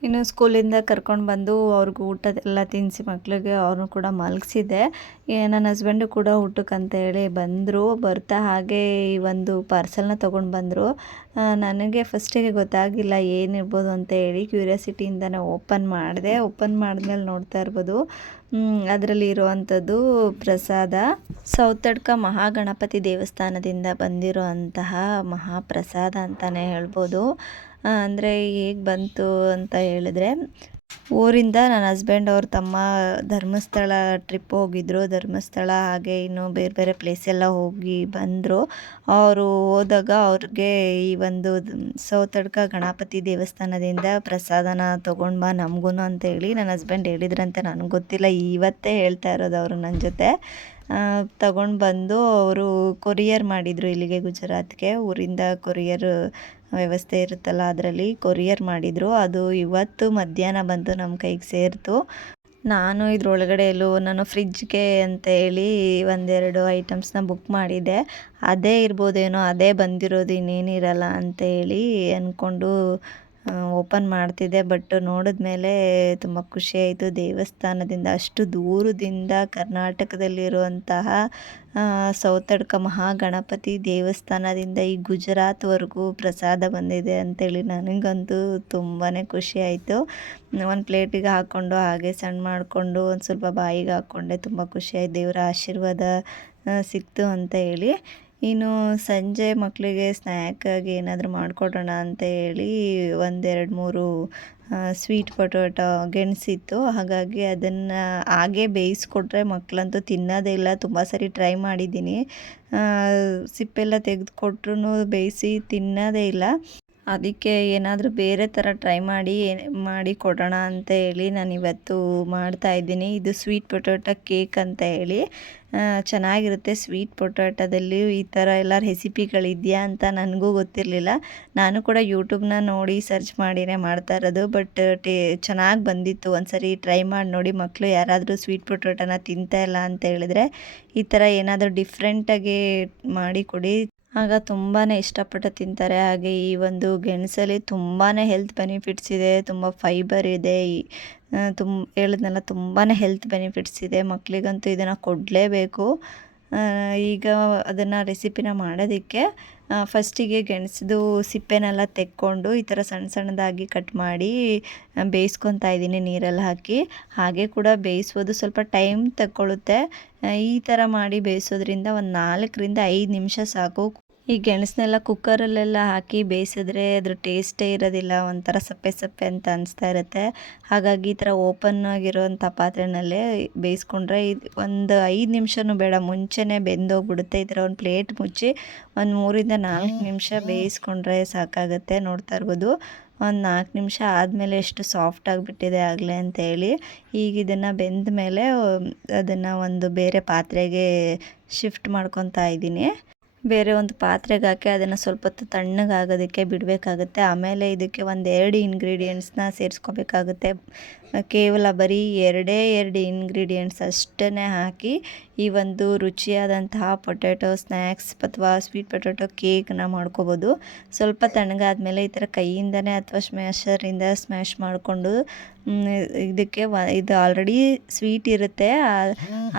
ಇನ್ನು ಸ್ಕೂಲಿಂದ ಕರ್ಕೊಂಡು ಬಂದು ಅವ್ರಿಗೆ ಊಟದೆಲ್ಲ ತಿನ್ನಿಸಿ ಮಕ್ಳಿಗೆ ಅವ್ರನ್ನೂ ಕೂಡ ಮಲಗಿಸಿದ್ದೆ. ನನ್ನ ಹಸ್ಬೆಂಡು ಕೂಡ ಊಟಕ್ಕಂತ ಹೇಳಿ ಬಂದರು. ಬರ್ತಾ ಹಾಗೆ ಈ ಒಂದು ಪಾರ್ಸಲ್ನ ತೊಗೊಂಡು ಬಂದರು. ನನಗೆ ಫಸ್ಟಿಗೆ ಗೊತ್ತಾಗಿಲ್ಲ ಏನಿರ್ಬೋದು ಅಂತ ಹೇಳಿ ಕ್ಯೂರಿಯಾಸಿಟಿಯಿಂದನೇ ಓಪನ್ ಮಾಡಿದೆ. ಓಪನ್ ಮಾಡಿದ್ಮೇಲೆ ನೋಡ್ತಾ ಇರ್ಬೋದು ಅದರಲ್ಲಿ ಇರುವಂಥದ್ದು ಪ್ರಸಾದ. ಸೌತಡ್ಕ ಮಹಾಗಣಪತಿ ದೇವಸ್ಥಾನದಿಂದ ಬಂದಿರೋ ಅಂತಹ ಮಹಾಪ್ರಸಾದ ಅಂತಲೇ ಹೇಳ್ಬೋದು. ಅಂದರೆ ಹೇಗೆ ಬಂತು ಅಂತ ಹೇಳಿದ್ರೆ, ಊರಿಂದ ನನ್ನ ಹಸ್ಬೆಂಡ್ ಅವ್ರ ತಮ್ಮ ಧರ್ಮಸ್ಥಳ ಟ್ರಿಪ್ ಹೋಗಿದ್ರು. ಧರ್ಮಸ್ಥಳ ಹಾಗೆ ಇನ್ನು ಬೇರೆ ಬೇರೆ ಪ್ಲೇಸೆಲ್ಲ ಹೋಗಿ ಬಂದರು. ಅವರು ಹೋದಾಗ ಅವ್ರಿಗೆ ಈ ಒಂದು ಸೌತಡ್ಕ ಗಣಪತಿ ದೇವಸ್ಥಾನದಿಂದ ಪ್ರಸಾದನ ತೊಗೊಂಡು ಬಾ ನಮಗೂ ಅಂತೇಳಿ ನನ್ನ ಹಸ್ಬೆಂಡ್ ಹೇಳಿದ್ರಂತೆ. ನನಗೆ ಗೊತ್ತಿಲ್ಲ, ಇವತ್ತೇ ಹೇಳ್ತಾ ಇರೋದು ಅವರು ನನ್ನ ಜೊತೆ. ತಗೊಂಡು ಬಂದು ಅವರು ಕೊರಿಯರ್ ಮಾಡಿದರು ಇಲ್ಲಿಗೆ ಗುಜರಾತ್ಗೆ. ಊರಿಂದ ಕೊರಿಯರ್ ವ್ಯವಸ್ಥೆ ಇರುತ್ತಲ್ಲ ಅದರಲ್ಲಿ ಕೊರಿಯರ್ ಮಾಡಿದರು. ಅದು ಇವತ್ತು ಮಧ್ಯಾಹ್ನ ಬಂತು ನಮ್ಮ ಕೈಗೆ ಸೇರಿತು. ನಾನು ಇದ್ರೊಳಗಡೆ ನಾನು ಫ್ರಿಜ್ಗೆ ಅಂತ ಹೇಳಿ ಒಂದೆರಡು ಐಟಮ್ಸ್ನ ಬುಕ್ ಮಾಡಿದ್ದೆ. ಅದೇ ಇರ್ಬೋದೇನೋ, ಅದೇ ಬಂದಿರೋದು, ಇನ್ನೇನಿರಲ್ಲ ಅಂತೇಳಿ ಅಂದ್ಕೊಂಡು ಓಪನ್ ಮಾಡ್ತಿದ್ದೆ. ಬಟ್ ನೋಡಿದ್ಮೇಲೆ ತುಂಬ ಖುಷಿಯಾಯಿತು. ದೇವಸ್ಥಾನದಿಂದ ಅಷ್ಟು ದೂರದಿಂದ ಕರ್ನಾಟಕದಲ್ಲಿರುವಂತಹ ಸೌತಡ್ಕ ಮಹಾಗಣಪತಿ ದೇವಸ್ಥಾನದಿಂದ ಈ ಗುಜರಾತ್ವರೆಗೂ ಪ್ರಸಾದ ಬಂದಿದೆ ಅಂತೇಳಿ ನನಗಂತೂ ತುಂಬಾ ಖುಷಿಯಾಯಿತು. ಒಂದು ಪ್ಲೇಟಿಗೆ ಹಾಕ್ಕೊಂಡು ಹಾಗೆ ಸಣ್ಣ ಮಾಡಿಕೊಂಡು ಒಂದು ಸ್ವಲ್ಪ ಬಾಯಿಗೆ ಹಾಕ್ಕೊಂಡೆ. ತುಂಬ ಖುಷಿಯಾಯಿತು, ದೇವರ ಆಶೀರ್ವಾದ ಸಿಕ್ತು ಅಂತ ಹೇಳಿ. ಇನ್ನು ಸಂಜೆ ಮಕ್ಕಳಿಗೆ ಸ್ನ್ಯಾಕಾಗಿ ಏನಾದರೂ ಮಾಡಿಕೊಡೋಣ ಅಂತ ಹೇಳಿ 1-2-3 ಸ್ವೀಟ್ ಪೊಟೊಟೊ ಗೆಣಸಿತ್ತು. ಹಾಗಾಗಿ ಅದನ್ನು ಹಾಗೆ ಬೇಯಿಸ್ಕೊಟ್ರೆ ಮಕ್ಕಳಂತೂ ತಿನ್ನೋದೇ ಇಲ್ಲ. ತುಂಬ ಸರಿ ಟ್ರೈ ಮಾಡಿದ್ದೀನಿ, ಸಿಪ್ಪೆಲ್ಲ ತೆಗೆದುಕೊಟ್ರು ಬೇಯಿಸಿ ತಿನ್ನೋದೇ ಇಲ್ಲ. ಅದಕ್ಕೆ ಏನಾದರೂ ಬೇರೆ ಥರ ಟ್ರೈ ಮಾಡಿ ಕೊಡೋಣ ಅಂತ ಹೇಳಿ ನಾನು ಇವತ್ತು ಮಾಡ್ತಾಯಿದ್ದೀನಿ. ಇದು ಸ್ವೀಟ್ ಪೊಟೊಟೊ ಕೇಕ್ ಅಂತ ಹೇಳಿ ಚೆನ್ನಾಗಿರುತ್ತೆ. ಸ್ವೀಟ್ ಪೊಟೊಟೊದಲ್ಲಿ ಈ ಥರ ಎಲ್ಲ ರೆಸಿಪಿಗಳಿದೆಯಾ ಅಂತ ನನಗೂ ಗೊತ್ತಿರಲಿಲ್ಲ. ನಾನು ಕೂಡ ಯೂಟ್ಯೂಬ್ನ ನೋಡಿ ಸರ್ಚ್ ಮಾಡಿನೇ ಮಾಡ್ತಾ ಇರೋದು. ಬಟ್ ಚೆನ್ನಾಗಿ ಬಂದಿತ್ತು. ಒಂದು ಸರಿ ಟ್ರೈ ಮಾಡಿ ನೋಡಿ. ಮಕ್ಕಳು ಯಾರಾದರೂ ಸ್ವೀಟ್ ಪೊಟೊಟೊನ ತಿಂತಾ ಇಲ್ಲ ಅಂತ ಹೇಳಿದ್ರೆ ಈ ಥರ ಏನಾದರೂ ಡಿಫ್ರೆಂಟಾಗಿ ಮಾಡಿ ಕೊಡಿ, ಆಗ ತುಂಬಾ ಇಷ್ಟಪಟ್ಟು ತಿಂತಾರೆ. ಹಾಗೆ ಈ ಒಂದು ಗೆಣಸಲ್ಲಿ ತುಂಬಾ ಹೆಲ್ತ್ ಬೆನಿಫಿಟ್ಸ್ ಇದೆ, ತುಂಬ ಫೈಬರ್ ಇದೆ. ಹೇಳಿದ್ನಲ್ಲ, ತುಂಬಾ ಹೆಲ್ತ್ ಬೆನಿಫಿಟ್ಸ್ ಇದೆ. ಮಕ್ಕಳಿಗಂತೂ ಇದನ್ನು ಕೊಡಲೇಬೇಕು. ಈಗ ಅದನ್ನು ರೆಸಿಪಿನ ಮಾಡೋದಕ್ಕೆ ಫಸ್ಟಿಗೆ ಗೆಣಸದು ಸಿಪ್ಪೆನೆಲ್ಲ ತೆಕ್ಕೊಂಡು ಈ ಥರ ಸಣ್ಣ ಸಣ್ಣದಾಗಿ ಕಟ್ ಮಾಡಿ ಬೇಯಿಸ್ಕೊತಾ ಇದ್ದೀನಿ ನೀರಲ್ಲಿ ಹಾಕಿ. ಹಾಗೆ ಕೂಡ ಬೇಯಿಸೋದು ಸ್ವಲ್ಪ ಟೈಮ್ ತಗೊಳ್ಳುತ್ತೆ. ಈ ಥರ ಮಾಡಿ ಬೇಯಿಸೋದ್ರಿಂದ ಒಂದು 4-5 ನಿಮಿಷ ಸಾಕು. ಈ ಗೆಣಸನ್ನೆಲ್ಲ ಕುಕ್ಕರಲ್ಲೆಲ್ಲ ಹಾಕಿ ಬೇಯಿಸಿದ್ರೆ ಅದ್ರ ಟೇಸ್ಟೇ ಇರೋದಿಲ್ಲ, ಒಂಥರ ಸಪ್ಪೆ ಸಪ್ಪೆ ಅಂತ ಅನಿಸ್ತಾ ಇರುತ್ತೆ. ಹಾಗಾಗಿ ಈ ಥರ ಓಪನ್ ಆಗಿರೋವಂಥ ಪಾತ್ರೆನಲ್ಲೇ ಬೇಯಿಸ್ಕೊಂಡ್ರೆ ಒಂದು 5 ನಿಮಿಷನೂ ಬೇಡ, ಮುಂಚೆನೇ ಬೆಂದೋಗ್ಬಿಡುತ್ತೆ. ಈ ಥರ ಒಂದು ಪ್ಲೇಟ್ ಮುಚ್ಚಿ ಒಂದು 3-4 ನಿಮಿಷ ಬೇಯಿಸ್ಕೊಂಡ್ರೆ ಸಾಕಾಗುತ್ತೆ. ನೋಡ್ತಾ ಇರ್ಬೋದು, ಒಂದು 4 ನಿಮಿಷ ಆದಮೇಲೆ ಎಷ್ಟು ಸಾಫ್ಟ್ ಆಗಿಬಿಟ್ಟಿದೆ ಆಗಲೇ ಅಂತೇಳಿ. ಈಗ ಇದನ್ನು ಬೆಂದ ಮೇಲೆ ಅದನ್ನು ಒಂದು ಬೇರೆ ಪಾತ್ರೆಗೆ ಶಿಫ್ಟ್ ಮಾಡ್ಕೊತಾ ಇದ್ದೀನಿ. ಬೇರೆ ಒಂದು ಪಾತ್ರೆಗೆ ಹಾಕಿ ಅದನ್ನು ಸ್ವಲ್ಪ ಹೊತ್ತು ತಣ್ಣಗಾಗೋದಕ್ಕೆ ಬಿಡಬೇಕಾಗುತ್ತೆ. ಆಮೇಲೆ ಇದಕ್ಕೆ 1-2 ಇಂಗ್ರೀಡಿಯೆಂಟ್ಸ್ನ ಸೇರಿಸ್ಕೋಬೇಕಾಗುತ್ತೆ. ಕೇವಲ ಬರೀ 2 ಇಂಗ್ರೀಡಿಯೆಂಟ್ಸ್ ಅಷ್ಟೇ ಹಾಕಿ ಈ ಒಂದು ರುಚಿಯಾದಂತಹ ಪೊಟ್ಯಾಟೊ ಸ್ನ್ಯಾಕ್ಸ್ ಅಥವಾ ಸ್ವೀಟ್ ಪೊಟ್ಯಾಟೊ ಕೇಕ್ನ ಮಾಡ್ಕೋಬೋದು. ಸ್ವಲ್ಪ ತಣ್ಣಗಾದ್ಮೇಲೆ ಈ ಥರ ಕೈಯಿಂದನೇ ಅಥವಾ ಸ್ಮ್ಯಾಶರಿಂದ ಸ್ಮ್ಯಾಶ್ ಮಾಡಿಕೊಂಡು ಇದಕ್ಕೆ ಇದು ಆಲ್ರೆಡಿ ಸ್ವೀಟ್ ಇರುತ್ತೆ,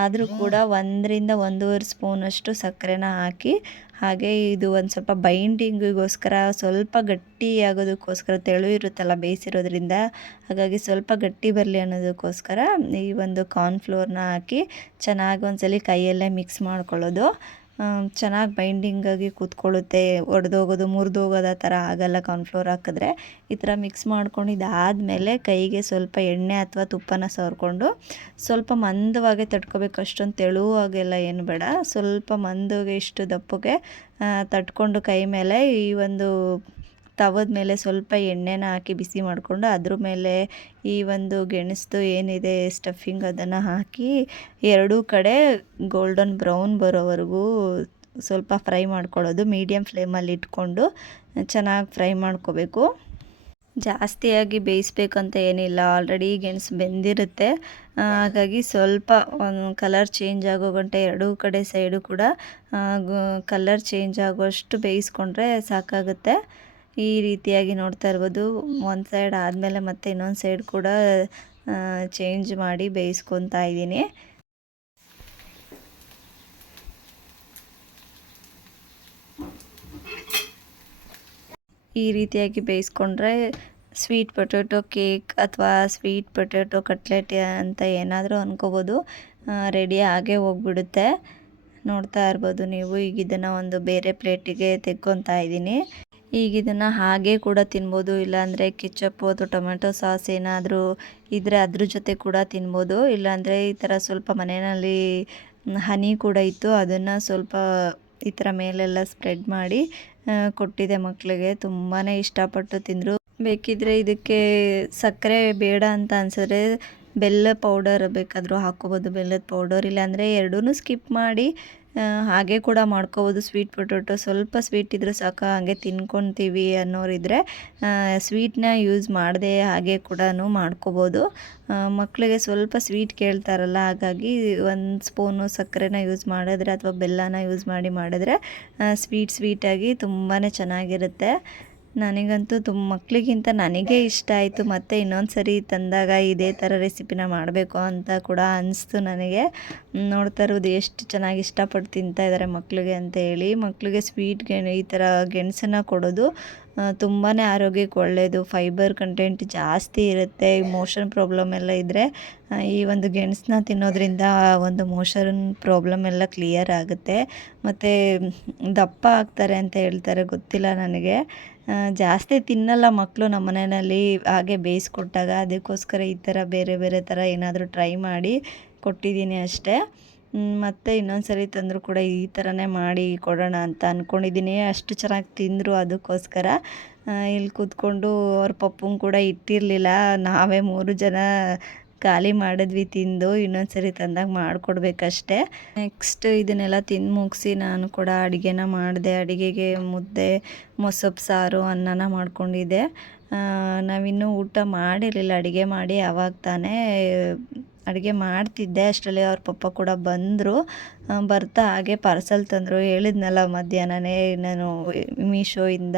ಆದರೂ ಕೂಡ 1-1.5 ಸ್ಪೂನಷ್ಟು ಸಕ್ಕರೆನ ಹಾಕಿ, ಹಾಗೆ ಇದು ಒಂದು ಸ್ವಲ್ಪ ಬೈಂಡಿಂಗಿಗೋಸ್ಕರ ಸ್ವಲ್ಪ ಗಟ್ಟಿ ಆಗೋದಕ್ಕೋಸ್ಕರ, ತೆಳು ಇರುತ್ತಲ್ಲ ಬೇಯಿಸಿರೋದ್ರಿಂದ, ಹಾಗಾಗಿ ಸ್ವಲ್ಪ ಗಟ್ಟಿ ಬರಲಿ ಅನ್ನೋದಕ್ಕೋಸ್ಕರ ಈ ಒಂದು ಕಾರ್ನ್ಫ್ಲೋರ್ನ ಹಾಕಿ ಚೆನ್ನಾಗಿ ಒಂದ್ಸಲಿ ಕೈಯಲ್ಲೇ ಮಿಕ್ಸ್ ಮಾಡ್ಕೊಳ್ಳೋದು. ಚೆನ್ನಾಗಿ ಬೈಂಡಿಂಗಾಗಿ ಕೂತ್ಕೊಳ್ಳುತ್ತೆ, ಒಡೆದೋಗೋದು ಮುರಿದೋಗೋದು ಆ ಥರ ಆಗಲ್ಲ ಕಾರ್ನ್ಫ್ಲೋರ್ ಹಾಕಿದ್ರೆ. ಈ ಥರ ಮಿಕ್ಸ್ ಮಾಡ್ಕೊಂಡಿದ್ದಾದಮೇಲೆ ಕೈಗೆ ಸ್ವಲ್ಪ ಎಣ್ಣೆ ಅಥವಾ ತುಪ್ಪನ ಸವರ್ಕೊಂಡು ಸ್ವಲ್ಪ ಮಂದವಾಗಿ ತಟ್ಕೋಬೇಕು. ಅಷ್ಟೊಂದು ತೆಳುವಾಗೆಲ್ಲ ಏನು ಬೇಡ, ಸ್ವಲ್ಪ ಮಂದಗೆ ಇಷ್ಟು ದಪ್ಪಗೆ ತಟ್ಕೊಂಡು ಕೈ ಮೇಲೆ ಈ ಒಂದು ತವದ ಮೇಲೆ ಸ್ವಲ್ಪ ಎಣ್ಣೆನ ಹಾಕಿ ಬಿಸಿ ಮಾಡಿಕೊಂಡು ಅದ್ರ ಮೇಲೆ ಈ ಒಂದು ಗೆಣಸ್ದು ಏನಿದೆ ಸ್ಟಫಿಂಗ್ ಅದನ್ನು ಹಾಕಿ ಎರಡೂ ಕಡೆ ಗೋಲ್ಡನ್ ಬ್ರೌನ್ ಬರೋವರೆಗೂ ಸ್ವಲ್ಪ ಫ್ರೈ ಮಾಡ್ಕೊಳ್ಳೋದು. ಮೀಡಿಯಮ್ ಫ್ಲೇಮಲ್ಲಿ ಇಟ್ಕೊಂಡು ಚೆನ್ನಾಗಿ ಫ್ರೈ ಮಾಡ್ಕೋಬೇಕು. ಜಾಸ್ತಿಯಾಗಿ ಬೇಯಿಸ್ಬೇಕಂತ ಏನಿಲ್ಲ, ಆಲ್ರೆಡಿ ಗೆಣಸು ಬೆಂದಿರುತ್ತೆ. ಹಾಗಾಗಿ ಸ್ವಲ್ಪ ಒಂದು ಕಲರ್ ಚೇಂಜ್ ಆಗೋ ಗಂಟೆ ಎರಡೂ ಕಡೆ ಸೈಡು ಕೂಡ ಕಲರ್ ಚೇಂಜ್ ಆಗೋಷ್ಟು ಬೇಯಿಸ್ಕೊಂಡ್ರೆ ಸಾಕಾಗುತ್ತೆ. ಈ ರೀತಿಯಾಗಿ ನೋಡ್ತಾ ಇರ್ಬೋದು, ಒಂದು ಸೈಡ್ ಆದಮೇಲೆ ಮತ್ತೆ ಇನ್ನೊಂದು ಸೈಡ್ ಕೂಡ ಚೇಂಜ್ ಮಾಡಿ ಬೇಯಿಸ್ಕೊತಾ ಇದ್ದೀನಿ. ಈ ರೀತಿಯಾಗಿ ಬೇಯಿಸ್ಕೊಂಡ್ರೆ ಸ್ವೀಟ್ ಪೊಟ್ಯಾಟೊ ಕೇಕ್ ಅಥವಾ ಸ್ವೀಟ್ ಪೊಟ್ಯಾಟೊ ಕಟ್ಲೆಟ್ ಅಂತ ಏನಾದರೂ ಅಂದ್ಕೋಬೋದು, ರೆಡಿ ಆಗೇ ಹೋಗ್ಬಿಡುತ್ತೆ. ನೋಡ್ತಾ ಇರ್ಬೋದು ನೀವು. ಈಗ ಇದನ್ನು ಒಂದು ಬೇರೆ ಪ್ಲೇಟಿಗೆ ತೆಕ್ಕೊತಾ ಇದ್ದೀನಿ. ಈಗ ಇದನ್ನು ಹಾಗೆ ಕೂಡ ತಿನ್ಬೋದು, ಇಲ್ಲಾಂದರೆ ಕೆಚಪ್ಪು ಅಥವಾ ಟೊಮೆಟೊ ಸಾಸ್ ಏನಾದರೂ ಇದ್ದರೆ ಅದ್ರ ಜೊತೆ ಕೂಡ ತಿನ್ಬೋದು. ಇಲ್ಲಾಂದರೆ ಈ ಥರ ಸ್ವಲ್ಪ ಮನೆಯಲ್ಲಿ ಹನಿ ಕೂಡ ಇತ್ತು, ಅದನ್ನು ಸ್ವಲ್ಪ ಈ ಥರ ಮೇಲೆಲ್ಲ ಸ್ಪ್ರೆಡ್ ಮಾಡಿ ಕೊಟ್ಟಿದ್ದೆ ಮಕ್ಕಳಿಗೆ. ತುಂಬಾ ಇಷ್ಟಪಟ್ಟು ತಿಂದರು. ಬೇಕಿದ್ದರೆ ಇದಕ್ಕೆ ಸಕ್ಕರೆ ಬೇಡ ಅಂತ ಅನ್ಸಿದ್ರೆ ಬೆಲ್ಲ ಪೌಡರ್ ಬೇಕಾದರೂ ಹಾಕ್ಕೋಬೋದು, ಬೆಲ್ಲದ ಪೌಡರ್. ಇಲ್ಲಾಂದರೆ ಎರಡೂ ಸ್ಕಿಪ್ ಮಾಡಿ ಹಾಗೆ ಕೂಡ ಮಾಡ್ಕೋಬೋದು. ಸ್ವೀಟ್ ಪೊಟ್ಯಾಟೊ ಸ್ವಲ್ಪ ಸ್ವೀಟ್ ಇದ್ದರೆ ಸಾಕು, ಹಾಗೆ ತಿನ್ಕೊತೀವಿ ಅನ್ನೋರಿದ್ದರೆ ಸ್ವೀಟ್ನ ಯೂಸ್ ಮಾಡದೆ ಹಾಗೆ ಕೂಡ ಮಾಡ್ಕೋಬೋದು. ಮಕ್ಕಳಿಗೆ ಸ್ವಲ್ಪ ಸ್ವೀಟ್ ಕೇಳ್ತಾರಲ್ಲ, ಹಾಗಾಗಿ 1 ಸ್ಪೂನು ಸಕ್ಕರೆನ ಯೂಸ್ ಮಾಡಿದ್ರೆ ಅಥವಾ ಬೆಲ್ಲನ ಯೂಸ್ ಮಾಡಿದ್ರೆ ಸ್ವೀಟಾಗಿ ತುಂಬಾ ಚೆನ್ನಾಗಿರುತ್ತೆ. ನನಗಂತೂ ಮಕ್ಕಳಿಗಿಂತ ನನಗೆ ಇಷ್ಟ ಆಯಿತು. ಮತ್ತು ಇನ್ನೊಂದು ಸರಿ ತಂದಾಗ ಇದೇ ಥರ ರೆಸಿಪಿನ ಮಾಡಬೇಕು ಅಂತ ಕೂಡ ಅನಿಸ್ತು ನನಗೆ. ನೋಡ್ತಾ ಇರೋದು ಎಷ್ಟು ಚೆನ್ನಾಗಿ ಇಷ್ಟಪಟ್ಟು ತಿಂತಾ ಇದ್ದಾರೆ ಮಕ್ಕಳಿಗೆ ಅಂತ ಹೇಳಿ. ಮಕ್ಕಳಿಗೆ ಈ ಥರ ಗೆಣಸನ್ನು ಕೊಡೋದು ತುಂಬಾ ಆರೋಗ್ಯಕ್ಕೆ ಒಳ್ಳೆಯದು. ಫೈಬರ್ ಕಂಟೆಂಟ್ ಜಾಸ್ತಿ ಇರುತ್ತೆ. ಮೋಷನ್ ಪ್ರಾಬ್ಲಮ್ ಎಲ್ಲ ಇದ್ದರೆ ಈ ಒಂದು ಗೆಣಸನ್ನ ತಿನ್ನೋದ್ರಿಂದ ಒಂದು ಮೋಷನ್ ಪ್ರಾಬ್ಲಮ್ ಎಲ್ಲ ಕ್ಲಿಯರ್ ಆಗುತ್ತೆ. ಮತ್ತು ದಪ್ಪ ಆಗ್ತಾರೆ ಅಂತ ಹೇಳ್ತಾರೆ, ಗೊತ್ತಿಲ್ಲ ನನಗೆ. ಜಾಸ್ತಿ ತಿನ್ನಲ್ಲ ಮಕ್ಕಳು ನಮ್ಮ ಮನೆಯಲ್ಲಿ ಹಾಗೆ ಬೇಯಿಸ್ಕೊಟ್ಟಾಗ, ಅದಕ್ಕೋಸ್ಕರ ಈ ಥರ ಬೇರೆ ಬೇರೆ ಥರ ಏನಾದರೂ ಟ್ರೈ ಮಾಡಿ ಕೊಟ್ಟಿದ್ದೀನಿ ಅಷ್ಟೇ. ಮತ್ತು ಇನ್ನೊಂದು ಸರಿ ತಂದರೂ ಕೂಡ ಈ ಥರನೇ ಮಾಡಿ ಕೊಡೋಣ ಅಂತ ಅಂದ್ಕೊಂಡಿದ್ದೀನಿ. ಅಷ್ಟು ಚೆನ್ನಾಗಿ ತಿಂದರು, ಅದಕ್ಕೋಸ್ಕರ ಇಲ್ಲಿ ಕೂತ್ಕೊಂಡು ಅವ್ರ ಪಪ್ಪಂಗೆ ಕೂಡ ಇಟ್ಟಿರಲಿಲ್ಲ. ನಾವೇ 3 ಜನ ಖಾಲಿ ಮಾಡಿದ್ವಿ ತಿಂದು. ಇನ್ನೊಂದು ಸರಿ ತಂದಾಗ ಮಾಡಿಕೊಡ್ಬೇಕಷ್ಟೆ. ನೆಕ್ಸ್ಟ್ ಇದನ್ನೆಲ್ಲ ತಿಂದು ಮುಗಿಸಿ ನಾನು ಕೂಡ ಅಡುಗೆನ ಮಾಡಿದೆ. ಅಡುಗೆಗೆ ಮುದ್ದೆ, ಮೊಸಪ್ಪು ಸಾರು, ಅನ್ನನ ಮಾಡ್ಕೊಂಡಿದ್ದೆ. ನಾವಿನ್ನೂ ಊಟ ಮಾಡಿರಲಿಲ್ಲ, ಅಡುಗೆ ಮಾಡಿ ಆವಾಗ ತಾನೇ ಅಡುಗೆ ಮಾಡ್ತಿದ್ದೆ. ಅಷ್ಟರಲ್ಲಿ ಅವ್ರ ಪಪ್ಪ ಕೂಡ ಬಂದರು. ಬರ್ತಾ ಹಾಗೆ ಪಾರ್ಸಲ್ ತಂದರು. ಹೇಳಿದ್ನಲ್ಲ ಮಧ್ಯಾಹ್ನನೇ ನಾನು ಮೀಶೋಯಿಂದ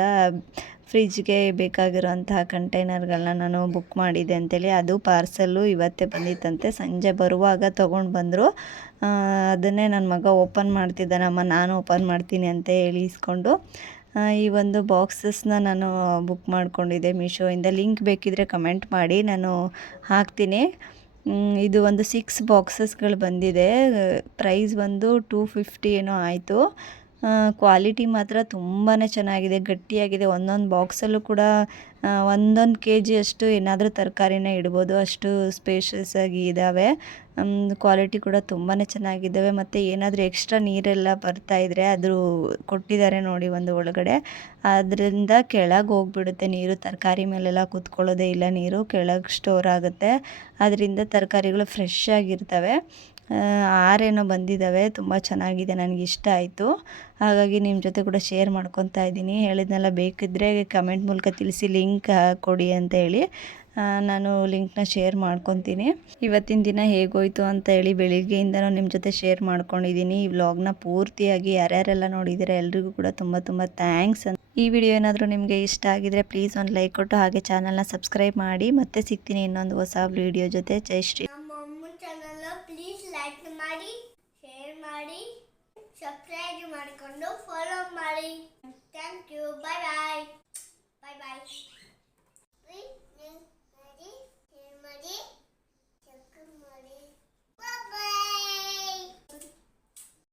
ಫ್ರಿಜ್ಗೆ ಬೇಕಾಗಿರೋಂತಹ ಕಂಟೈನರ್ಗಳನ್ನ ನಾನು ಬುಕ್ ಮಾಡಿದ್ದೆ ಅಂತೇಳಿ. ಅದು ಪಾರ್ಸಲ್ಲು ಇವತ್ತೇ ಬಂದಿತ್ತಂತೆ. ಸಂಜೆ ಬರುವಾಗ ತೊಗೊಂಡು ಬಂದರು. ಅದನ್ನೇ ನನ್ನ ಮಗ ಓಪನ್ ಮಾಡ್ತಿದ್ದಾನಮ್ಮ, ನಾನು ಓಪನ್ ಮಾಡ್ತೀನಿ ಅಂತ ಹೇಳಿ ಇಸ್ಕೊಂಡು ಈ ಒಂದು ಬಾಕ್ಸಸ್ನ ನಾನು ಬುಕ್ ಮಾಡ್ಕೊಂಡಿದ್ದೆ ಮೀಶೋಯಿಂದ. ಲಿಂಕ್ ಬೇಕಿದ್ದರೆ ಕಮೆಂಟ್ ಮಾಡಿ, ನಾನು ಹಾಕ್ತೀನಿ. ಇದು ಒಂದು 6 ಬಾಕ್ಸಸ್ಗಳು ಬಂದಿದೆ. ಪ್ರೈಸ್ ಬಂದು 250 ಏನೋ ಆಯಿತು. ಕ್ವಾಲಿಟಿ ಮಾತ್ರ ತುಂಬಾ ಚೆನ್ನಾಗಿದೆ, ಗಟ್ಟಿಯಾಗಿದೆ. ಒಂದೊಂದು ಬಾಕ್ಸಲ್ಲೂ ಕೂಡ 1 kg ಅಷ್ಟು ಏನಾದರೂ ತರಕಾರಿನ ಇಡ್ಬೋದು, ಅಷ್ಟು ಸ್ಪೇಷಿಯಸ್ ಆಗಿ ಇದ್ದಾವೆ. ಕ್ವಾಲಿಟಿ ಕೂಡ ತುಂಬಾ ಚೆನ್ನಾಗಿದ್ದಾವೆ. ಮತ್ತು ಏನಾದರೂ ಎಕ್ಸ್ಟ್ರಾ ನೀರೆಲ್ಲ ಬರ್ತಾಯಿದ್ರೆ ಅದು ಕೊಟ್ಟಿದ್ದಾರೆ ನೋಡಿ ಒಂದು ಒಳಗಡೆ, ಅದರಿಂದ ಕೆಳಗೆ ಹೋಗ್ಬಿಡುತ್ತೆ ನೀರು. ತರಕಾರಿ ಮೇಲೆಲ್ಲ ಕೂತ್ಕೊಳ್ಳೋದೇ ಇಲ್ಲ, ನೀರು ಕೆಳಗೆ ಸ್ಟೋರ್ ಆಗುತ್ತೆ. ಅದರಿಂದ ತರಕಾರಿಗಳು ಫ್ರೆಶ್ ಆಗಿರ್ತವೆ. 6 ಏನೋ ಬಂದಿದ್ದಾವೆ, ತುಂಬ ಚೆನ್ನಾಗಿದೆ, ನನಗೆ ಇಷ್ಟ ಆಯಿತು. ಹಾಗಾಗಿ ನಿಮ್ಮ ಜೊತೆ ಕೂಡ ಶೇರ್ ಮಾಡ್ಕೊತಾ ಇದ್ದೀನಿ. ಹೇಳಿದ್ನೆಲ್ಲ ಬೇಕಿದ್ದರೆ ಕಮೆಂಟ್ ಮೂಲಕ ತಿಳಿಸಿ, ಲಿಂಕ್ ಕೊಡಿ ಅಂತ ಹೇಳಿ. ನಾನು ಲಿಂಕ್ನ ಶೇರ್ ಮಾಡ್ಕೊತೀನಿ. ಇವತ್ತಿನ ದಿನ ಹೇಗೋಯ್ತು ಅಂತ ಹೇಳಿ ಬೆಳಿಗ್ಗೆಯಿಂದನೂ ನಿಮ್ಮ ಜೊತೆ ಶೇರ್ ಮಾಡ್ಕೊಂಡಿದ್ದೀನಿ. ಈ ವ್ಲಾಗ್ನ ಪೂರ್ತಿಯಾಗಿ ಯಾರ್ಯಾರೆಲ್ಲ ನೋಡಿದ್ದೀರಾ ಎಲ್ರಿಗೂ ಕೂಡ ತುಂಬ ತುಂಬ ಥ್ಯಾಂಕ್ಸ್. ಈ ವಿಡಿಯೋ ಏನಾದರೂ ನಿಮಗೆ ಇಷ್ಟ ಆಗಿದರೆ ಪ್ಲೀಸ್ ಒಂದು ಲೈಕ್ ಕೊಟ್ಟು ಹಾಗೆ ಚಾನಲ್ನ ಸಬ್ಸ್ಕ್ರೈಬ್ ಮಾಡಿ. ಮತ್ತೆ ಸಿಗ್ತೀನಿ ಇನ್ನೊಂದು ಹೊಸ ವಿಡಿಯೋ ಜೊತೆ. ಜೈ ಶ್ರೀ. ನಮ್ಮ ಅಮ್ಮನ ಚಾನಲ್ ಪ್ಲೀಸ್ ಲೈಕ್ ಮಾಡಿ, ಶೇರ್ ಮಾಡಿ, ಸಬ್ಸ್ಕ್ರೈಬ್ ಮಾಡಿಕೊಂಡು ಫಾಲೋ